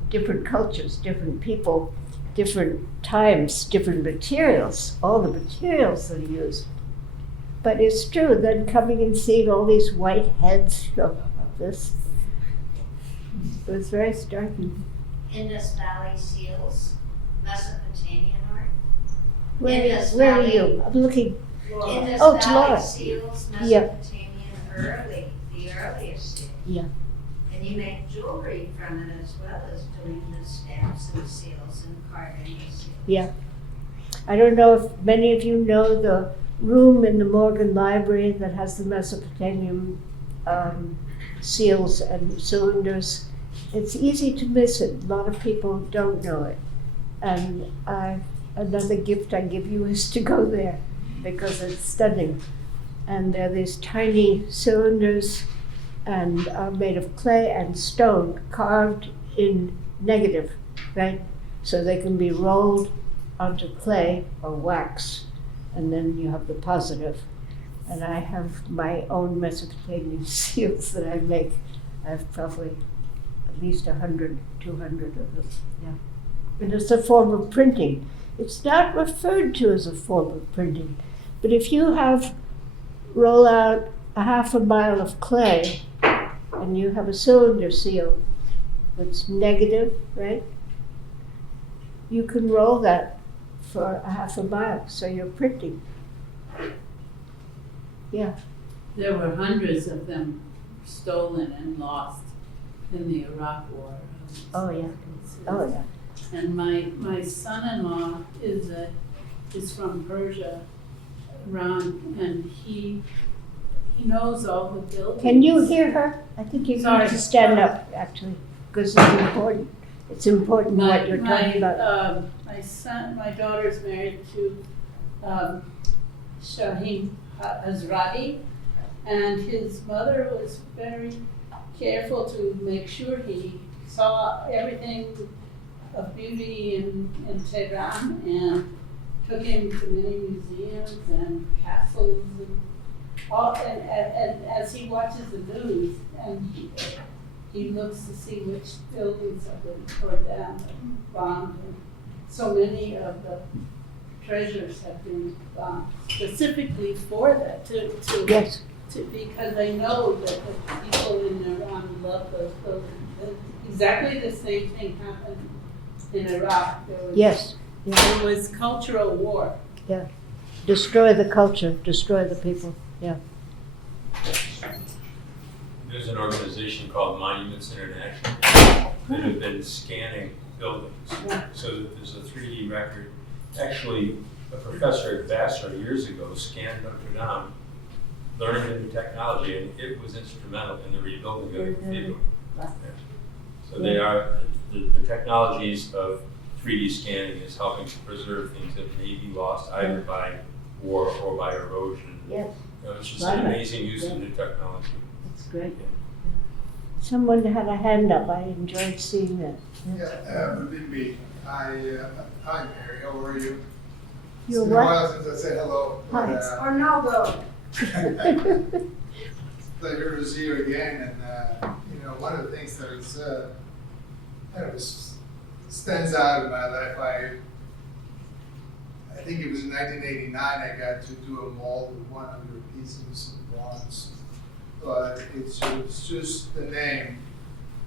different cultures, different people, different times, different materials, all the materials that are used. But it's true, then coming and seeing all these white heads, this, it was very striking. Indus Valley seals, Mesopotamian art. Where are you? I'm looking. Indus Oh, Valley tomorrow. seals, Yeah. Mesopotamian the earliest seals. Yeah. And you make jewelry from it as well as doing the stamps and seals and carving the seals. Yeah. I don't know if many of you know the room in the Morgan Library that has the Mesopotamian seals and cylinders. It's easy to miss it. A lot of people don't know it. And another gift I give you is to go there because it's stunning. And there are these tiny cylinders and are made of clay and stone carved in negative, right? So they can be rolled onto clay or wax, and then you have the positive. And I have my own Mesopotamian seals that I make. I have probably at least 100, 200 of them, yeah. And it's a form of printing. It's not referred to as a form of printing, but if you roll out a half a mile of clay and you have a cylinder seal that's negative, right? You can roll that for a half a mile, so you're printing. Yeah. There were hundreds of them stolen and lost in the Iraq War. Oh yeah. Oh yeah. And my son-in-law is from Persia, Iran, and he knows all the buildings. Can you hear her? I think you Sorry. need to stand up, actually, because it's important. It's important what you're talking about. My daughter's married to Shaheen Hazrati, and his mother was very careful to make sure he saw everything of beauty in Tehran and took him to many museums and castles and all. And as he watches the news and he looks to see which buildings have been torn down and bombed, and so many of the treasures have been bombed specifically for that, Yes. because they know that the people in Iran love those buildings. And exactly the same thing happened in Iraq. Yes. There was cultural war. Destroy the culture, destroy the people. Yeah. There's an organization called Monuments International that have been scanning buildings so that there's a 3D record. Actually, a professor at Vassar years ago scanned Notre Dame, learning the new technology, and it was instrumental in the rebuilding of the cathedral. So they are, the technologies of 3D scanning is helping to preserve things that may be lost either by war or by erosion. Yes. It's just an amazing use of new technology. That's great. Someone had a hand up. I enjoyed seeing that. It would be. Hi Mary, how are you? You're It's been a what? while since I said hello. Hi. But, Arnaldo. pleasure to see you again. And one of the things that is kind of stands out in my life. I think it was in 1989 I got to do a mold of one of your pieces of bronze, but it's just the name.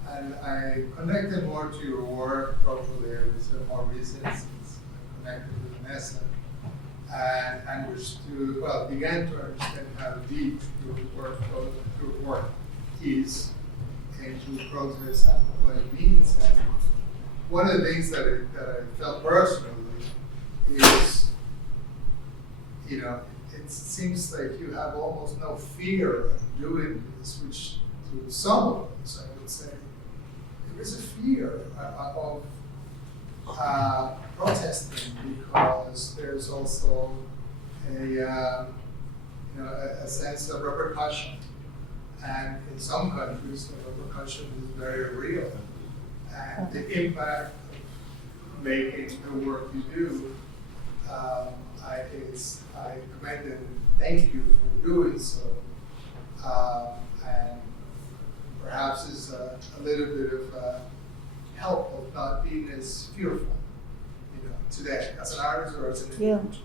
And I connected more to your work, probably it was more recent since I connected with Vanessa, and understood, began to understand how deep your work is into protest and what it means. And one of the things that I felt personally is, it seems like you have almost no fear of doing this, which to some of us, I would say, there is a fear of protesting because there's also a sense of repercussion, and in some countries the repercussion is very real, and the impact of making the work you do. I commend and thank you for doing so, and perhaps is a little bit of help of not being as fearful, today as an artist or as an individual.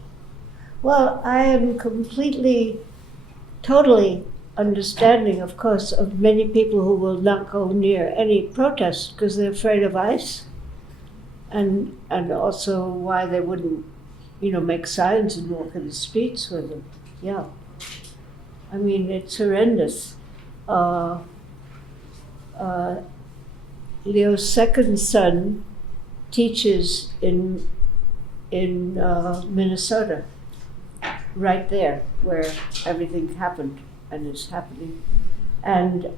Well, I am totally understanding, of course, of many people who will not go near any protest because they're afraid of ICE, and also why they wouldn't, make signs and walk in the streets with them. Yeah. I mean, it's horrendous. Leo's second son teaches in Minnesota, right there where everything happened and is happening. And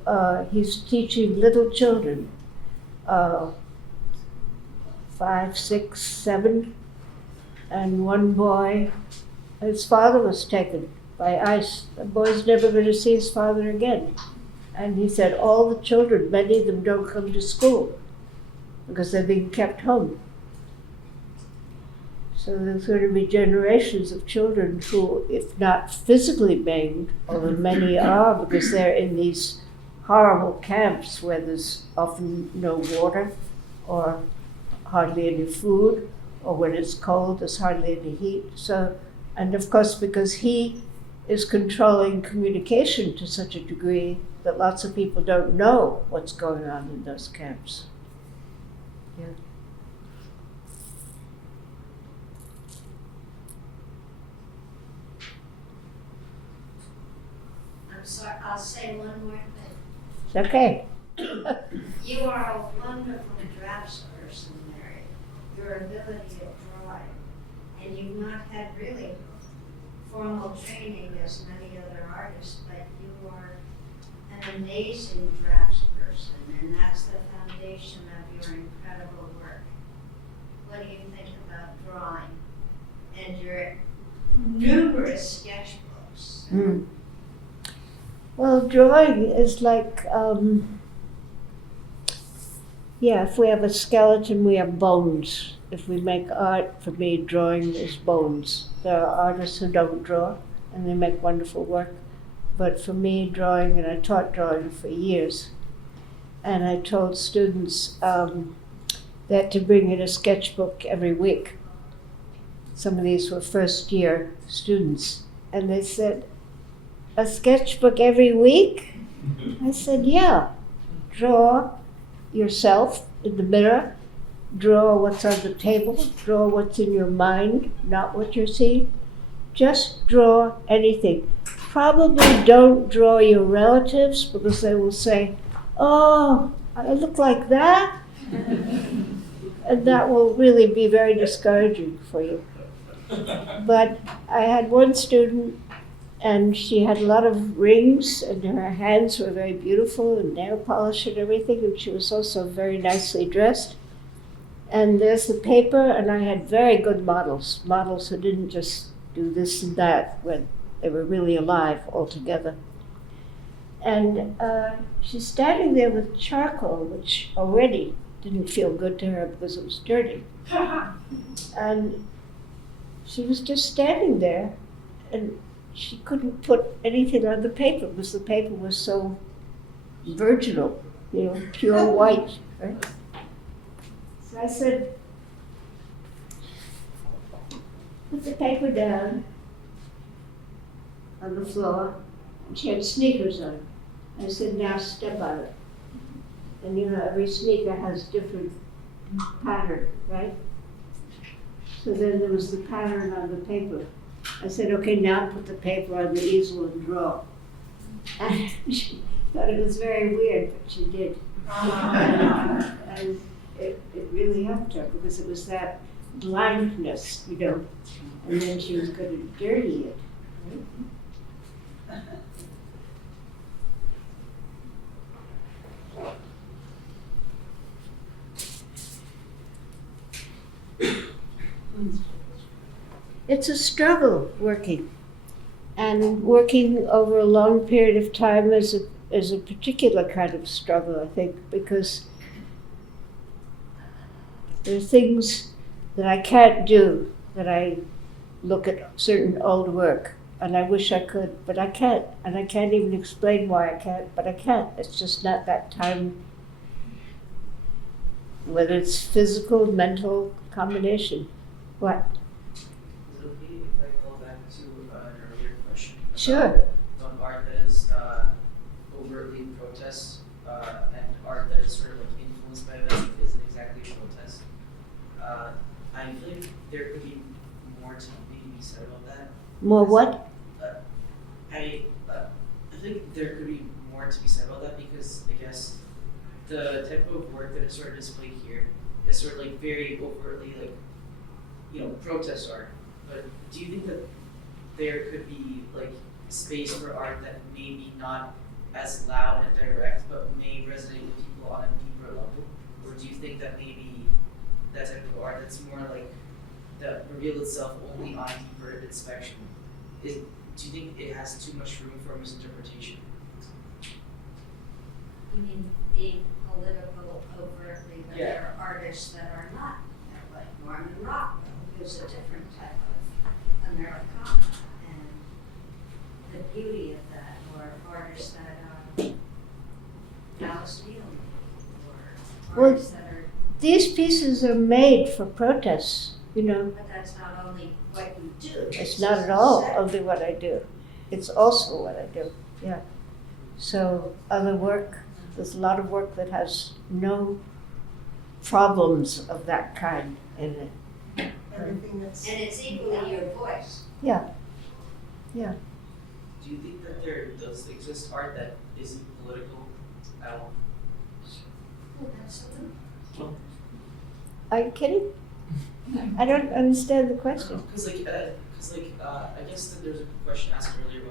he's teaching little children, 5, 6, 7, and one boy, his father was taken by ICE. The boy's never going to see his father again. And he said all the children, many of them don't come to school because they're being kept home. So there's going to be generations of children who, if not physically maimed, although many are because they're in these horrible camps where there's often no water or hardly any food, or when it's cold, there's hardly any heat. So, and of course, because he is controlling communication to such a degree that lots of people don't know what's going on in those camps. Yeah. I'm sorry, I'll say one more thing. It's okay. You are a wonderful draftsperson, Mary. Your ability at drawing, and you've not had really formal training as many other artists, but you are an amazing draftsperson, and that's the foundation of your incredible work. What do you think about drawing and your numerous sketchbooks? Mm. Well, drawing is like Yeah, if we have a skeleton, we have bones. If we make art, for me, drawing is bones. There are artists who don't draw, and they make wonderful work. But for me, drawing, and I taught drawing for years, and I told students that to bring in a sketchbook every week. Some of these were first-year students, and they said, "A sketchbook every week?" I said, "Yeah. Draw yourself in the mirror, draw what's on the table, draw what's in your mind, not what you're seeing. Just draw anything. Probably don't draw your relatives because they will say, 'Oh, I look like that?' And that will really be very discouraging for you." But I had one student, and she had a lot of rings, and her hands were very beautiful, and nail polish and everything, and she was also very nicely dressed. And there's the paper, and I had very good models who didn't just do this and that, when they were really alive altogether. And she's standing there with charcoal, which already didn't feel good to her because it was dirty. And she was just standing there, and she couldn't put anything on the paper because the paper was so virginal, pure white, right? So I said, "Put the paper down on the floor," and she had sneakers on. I said, "Now step on it." And every sneaker has different pattern, right? So then there was the pattern on the paper. I said, "Okay, now put the paper on the easel and draw." And she thought it was very weird, but she did. And it really helped her because it was that blankness, and then she was going to dirty it. Right? It's a struggle working, and working over a long period of time is a particular kind of struggle, I think, because there are things that I can't do, that I look at certain old work, and I wish I could, but I can't, and I can't even explain why I can't, but I can't. It's just not that time, whether it's physical, mental combination. What? Is it okay if I call back to an earlier question? Sure. On art that is overtly protest, and art that is sort of like influenced by events that isn't exactly a protest. I feel like there could be more to maybe be said about that. More what? I think there could be more to be said about that because I guess the type of work that is sort of displayed here is sort of like very overtly like, protest art. But do you think that there could be like space for art that may be not as loud and direct, but may resonate with people on a deeper level? Or do you think that maybe that type of art that's more like that reveals itself only on deeper inspection? Do you think it has too much room for misinterpretation? You mean being political overtly, but there are artists that are not. They're like Norman Rockwell, who's a different type of Americana, and the beauty of that, or artists that Alice Neal, or artists that are. These pieces are made for protests, But that's not only what you do. It's not at all only what I do. It's also what I do, yeah. So other work, there's a lot of work that has no problems of that kind in it. Everything that's. And it's equally your voice. Yeah. Do you think that there does exist art that isn't political at all? Absolutely. Are you kidding? I don't understand the question. Because I guess that there's a question asked earlier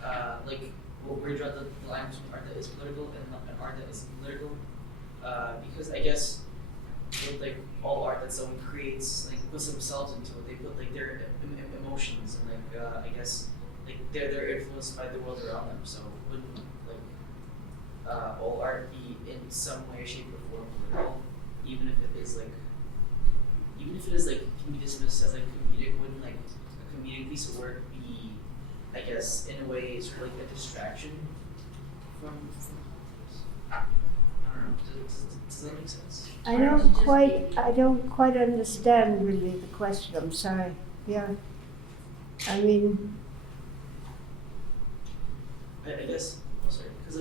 about where you draw the line between art that is political and art that isn't political. Because I guess with like all art that someone creates, like puts themselves into it, they put like their emotions and I guess like they're influenced by the world around them. So wouldn't all art be in some way, shape, or form political? even if it is like can be dismissed as like comedic, wouldn't like a comedic piece of work be, I guess, in a way sort of like a distraction from I don't know. Does that make sense? I don't quite understand really the question, I'm sorry. Yeah. I mean, I guess, sorry, because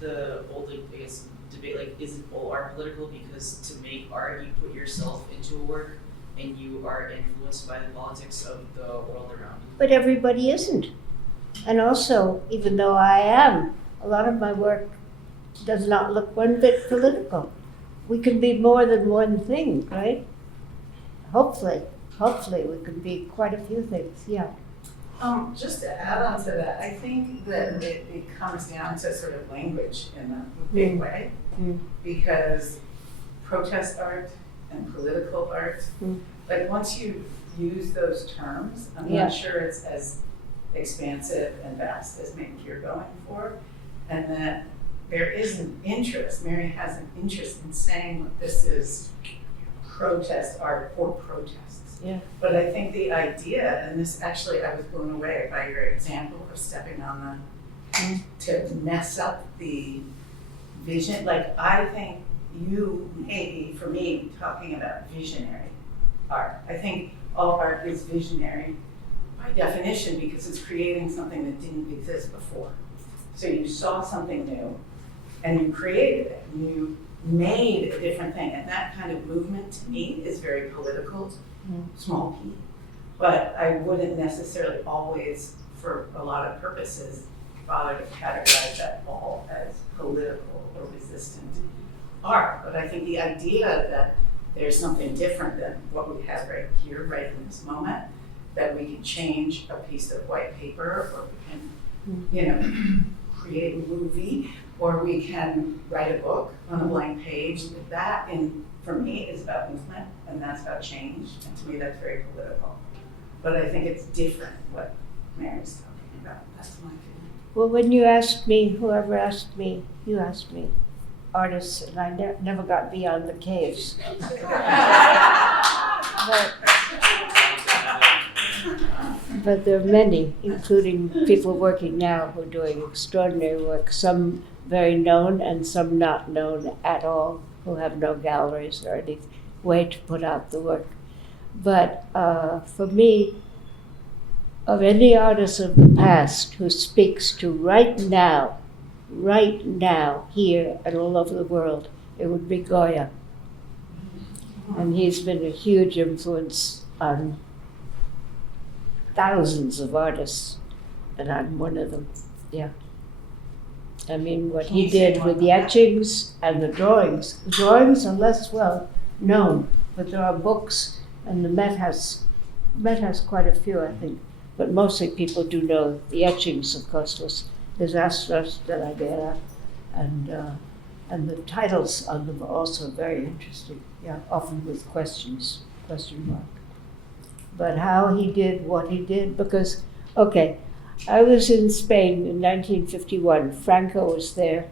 the old, like, I guess, debate, like, isn't all art political? Because to make art, you put yourself into a work, and you are influenced by the politics of the world around you. but everybody isn't. And also, even though I am, a lot of my work does not look one bit political. We can be more than one thing, right? Hopefully we can be quite a few things, yeah. Just to add on to that, I think that it comes down to sort of language in a big way, because protest art and political art, like once you use those terms, I'm not sure it's as expansive and vast as maybe you're going for, and that there is an interest, Mary has an interest in saying that this is protest art or protests. Yeah. But I think the idea, and this actually, I was blown away by your example of stepping on to mess up the vision. Like, I think you maybe, for me, talking about visionary art. I think all art is visionary by definition because it's creating something that didn't exist before. So you saw something new and you created it, and you made a different thing. And that kind of movement to me is very political, small p. But I wouldn't necessarily always, for a lot of purposes, bother to categorize that all as political or resistant art. But I think the idea that there's something different than what we have right here, right in this moment, that we can change a piece of white paper, or we can, create a movie, or we can write a book on a blank page. That, for me, is about movement, and that's about change. And to me, that's very political. But I think it's different what Mary's talking about. That's my opinion. Well, when you asked me, whoever asked me, you asked me, artists, and I never got beyond the caves. But there are many, including people working now who are doing extraordinary work, some very known and some not known at all, who have no galleries or any way to put out the work. But for me, of any artist of the past who speaks to right now, here and all over the world, it would be Goya. And he's been a huge influence on thousands of artists, and I'm one of them, yeah. I mean, what he did with the etchings and the drawings are less well known, but there are books, and the Met has quite a few, I think, but mostly people do know the etchings, of course, was Desastres de la Guerra, and the titles on them are also very interesting, yeah, often with question mark. But how he did what he did, because, okay, I was in Spain in 1951. Franco was there.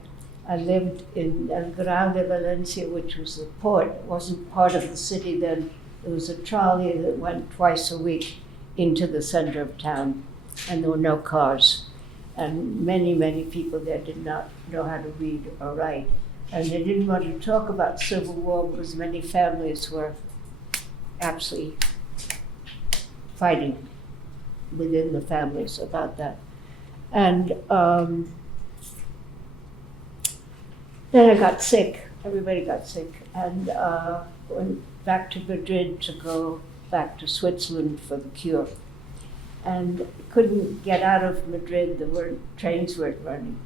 I lived in El Grau de Valencia, which was the port. It wasn't part of the city then. It was a trolley that went twice a week into the center of town, and there were no cars. And many, many people there did not know how to read or write. And they didn't want to talk about civil war because many families were absolutely fighting within the families about that. And then I got sick. Everybody got sick. And went back to Madrid to go back to Switzerland for the cure. And couldn't get out of Madrid. Trains weren't running.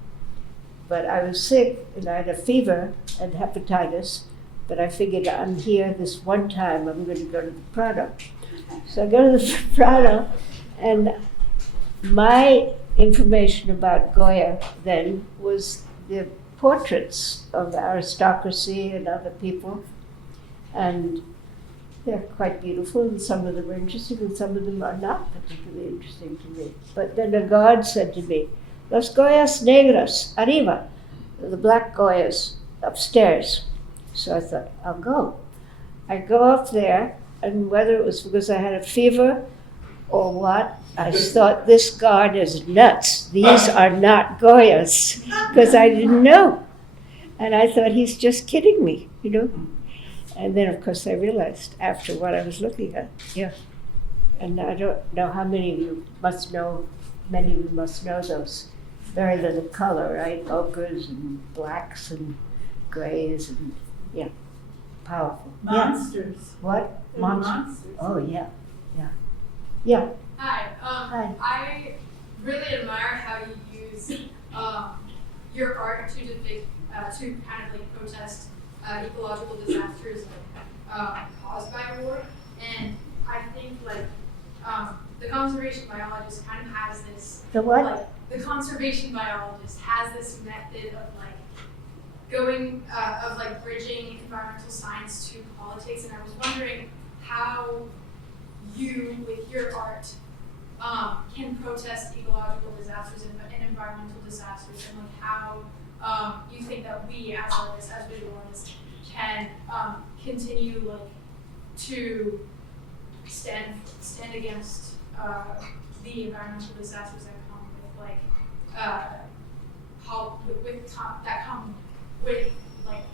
But I was sick, and I had a fever and hepatitis. But I figured I'm here this one time, I'm going to go to the Prado. So I go to the Prado, and my information about Goya then was the portraits of the aristocracy and other people. And they're quite beautiful, and some of them are interesting, and some of them are not particularly interesting to me. But then a guard said to me, "Los Goyas negros, arriba." the black Goyas upstairs. So I thought, I'll go. I go up there, and whether it was because I had a fever or what, I thought, this guard is nuts. These are not Goyas, because I didn't know. And I thought, he's just kidding me, you know. And then, of course, I realized after what I was looking at, yeah. And I don't know how many of you must know, many of you must know those. Very little color, right? Ochres and blacks and grays and, yeah, powerful. Monsters. Yeah. What? They're monsters. Oh, yeah, yeah. Yeah. Hi. Hi. I really admire how you use your art to depict, to kind of like protest ecological disasters caused by war. And I think like the conservation biologist kind of has this. The what? Like, the conservation biologist has this method of like going of like bridging environmental science to politics, and I was wondering how you, with your art, can protest ecological disasters and environmental disasters, and like how you think that we as artists, as visual artists, can continue like to stand against the environmental disasters that come with like that come with like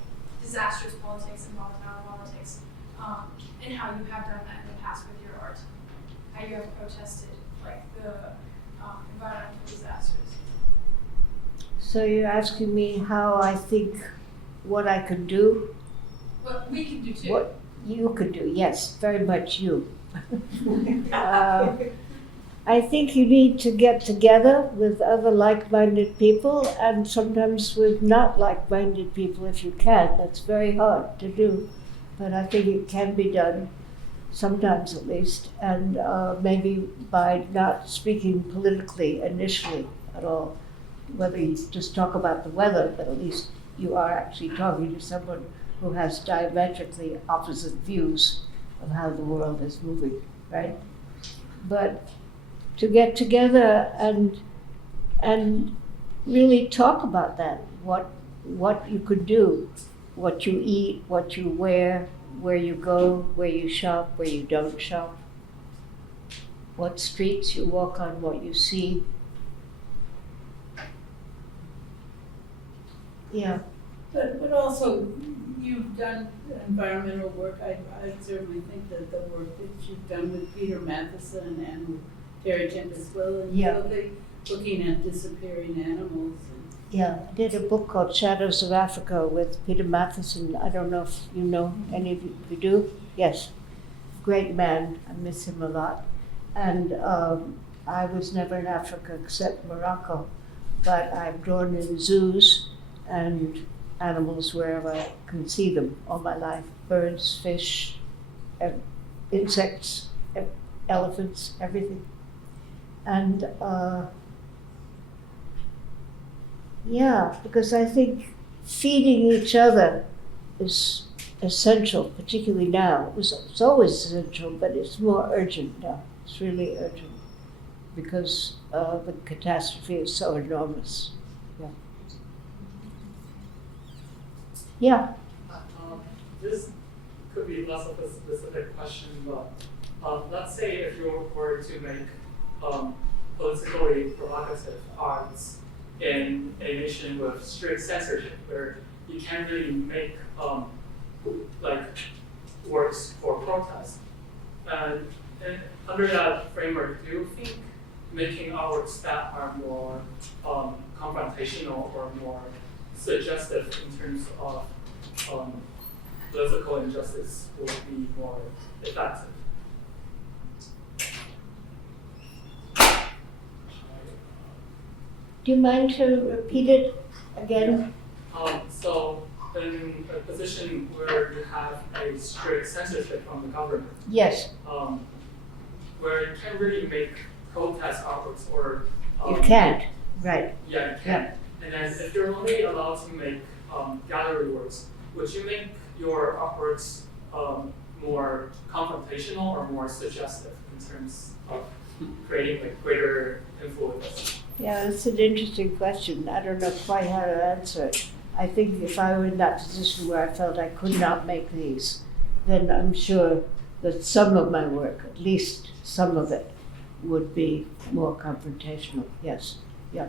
disastrous politics and volatile politics, and how you have done that in the past with your art, how you have protested like the environmental disasters. So you're asking me how I think what I could do? What we can do too. What you could do, yes, very much you. I think you need to get together with other like-minded people and sometimes with not like-minded people if you can. That's very hard to do, but I think it can be done, sometimes at least, and maybe by not speaking politically initially at all, whether you just talk about the weather, but at least you are actually talking to someone who has diametrically opposite views of how the world is moving, right? But to get together and really talk about that, what you could do, what you eat, what you wear, where you go, where you shop, where you don't shop, what streets you walk on, what you see. Yeah. But also, you've done environmental work. I certainly think that the work that you've done with Peter Matheson and with Terry Tempest Will, and Yeah. looking at disappearing animals. Yeah, I did a book called Shadows of Africa with Peter Matheson. I don't know if you know any of you. You do? Yes. Great man. I miss him a lot. And I was never in Africa except Morocco, but I've drawn in zoos and animals wherever I can see them all my life. Birds, fish, insects, elephants, everything. And yeah, because I think feeding each other is essential, particularly now. It's always essential, but it's more urgent now. It's really urgent because the catastrophe is so enormous. Yeah. Yeah. This could be less of a specific question, but let's say if you were to make politically provocative arts in a nation with strict censorship, where you can't really make like works for protest. And under that framework, do you think making artworks that are more confrontational or more suggestive in terms of political injustice will be more effective? Do you mind to repeat it again? So in a position where you have a strict censorship from the government, Yes. where you can't really make protest artworks or You can't, right. Yeah, you can. And then if you're only allowed to make gallery works, would you make your artworks more confrontational or more suggestive in terms of creating like greater influence Yeah, it's an interesting question. I don't know quite how to answer it. I think if I were in that position where I felt I could not make these, then I'm sure that some of my work, at least some of it, would be more confrontational. Yes, yeah,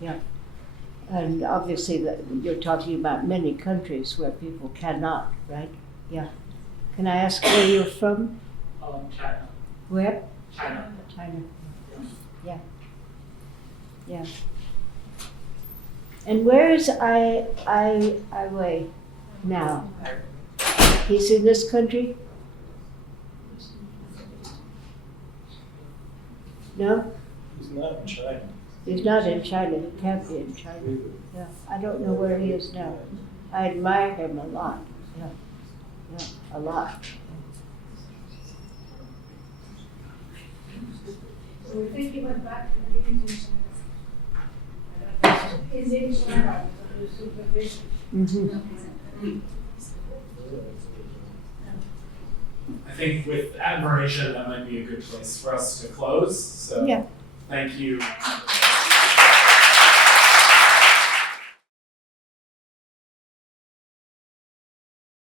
yeah. And obviously that you're talking about many countries where people cannot, right? Yeah. Can I ask where you're from? China. Where? China. China. Yeah. Yeah. And where is Ai Weiwei now? He's in this country? No? He's not in China. He's not in China. He can't be in China. Yeah. I don't know where he is now. I admire him a lot. Yeah. Yeah, a lot. So we think he went back to the Indian is in China under supervision. Mm-hmm. I think with admiration, that might be a good place for us to close. So Yeah. thank you.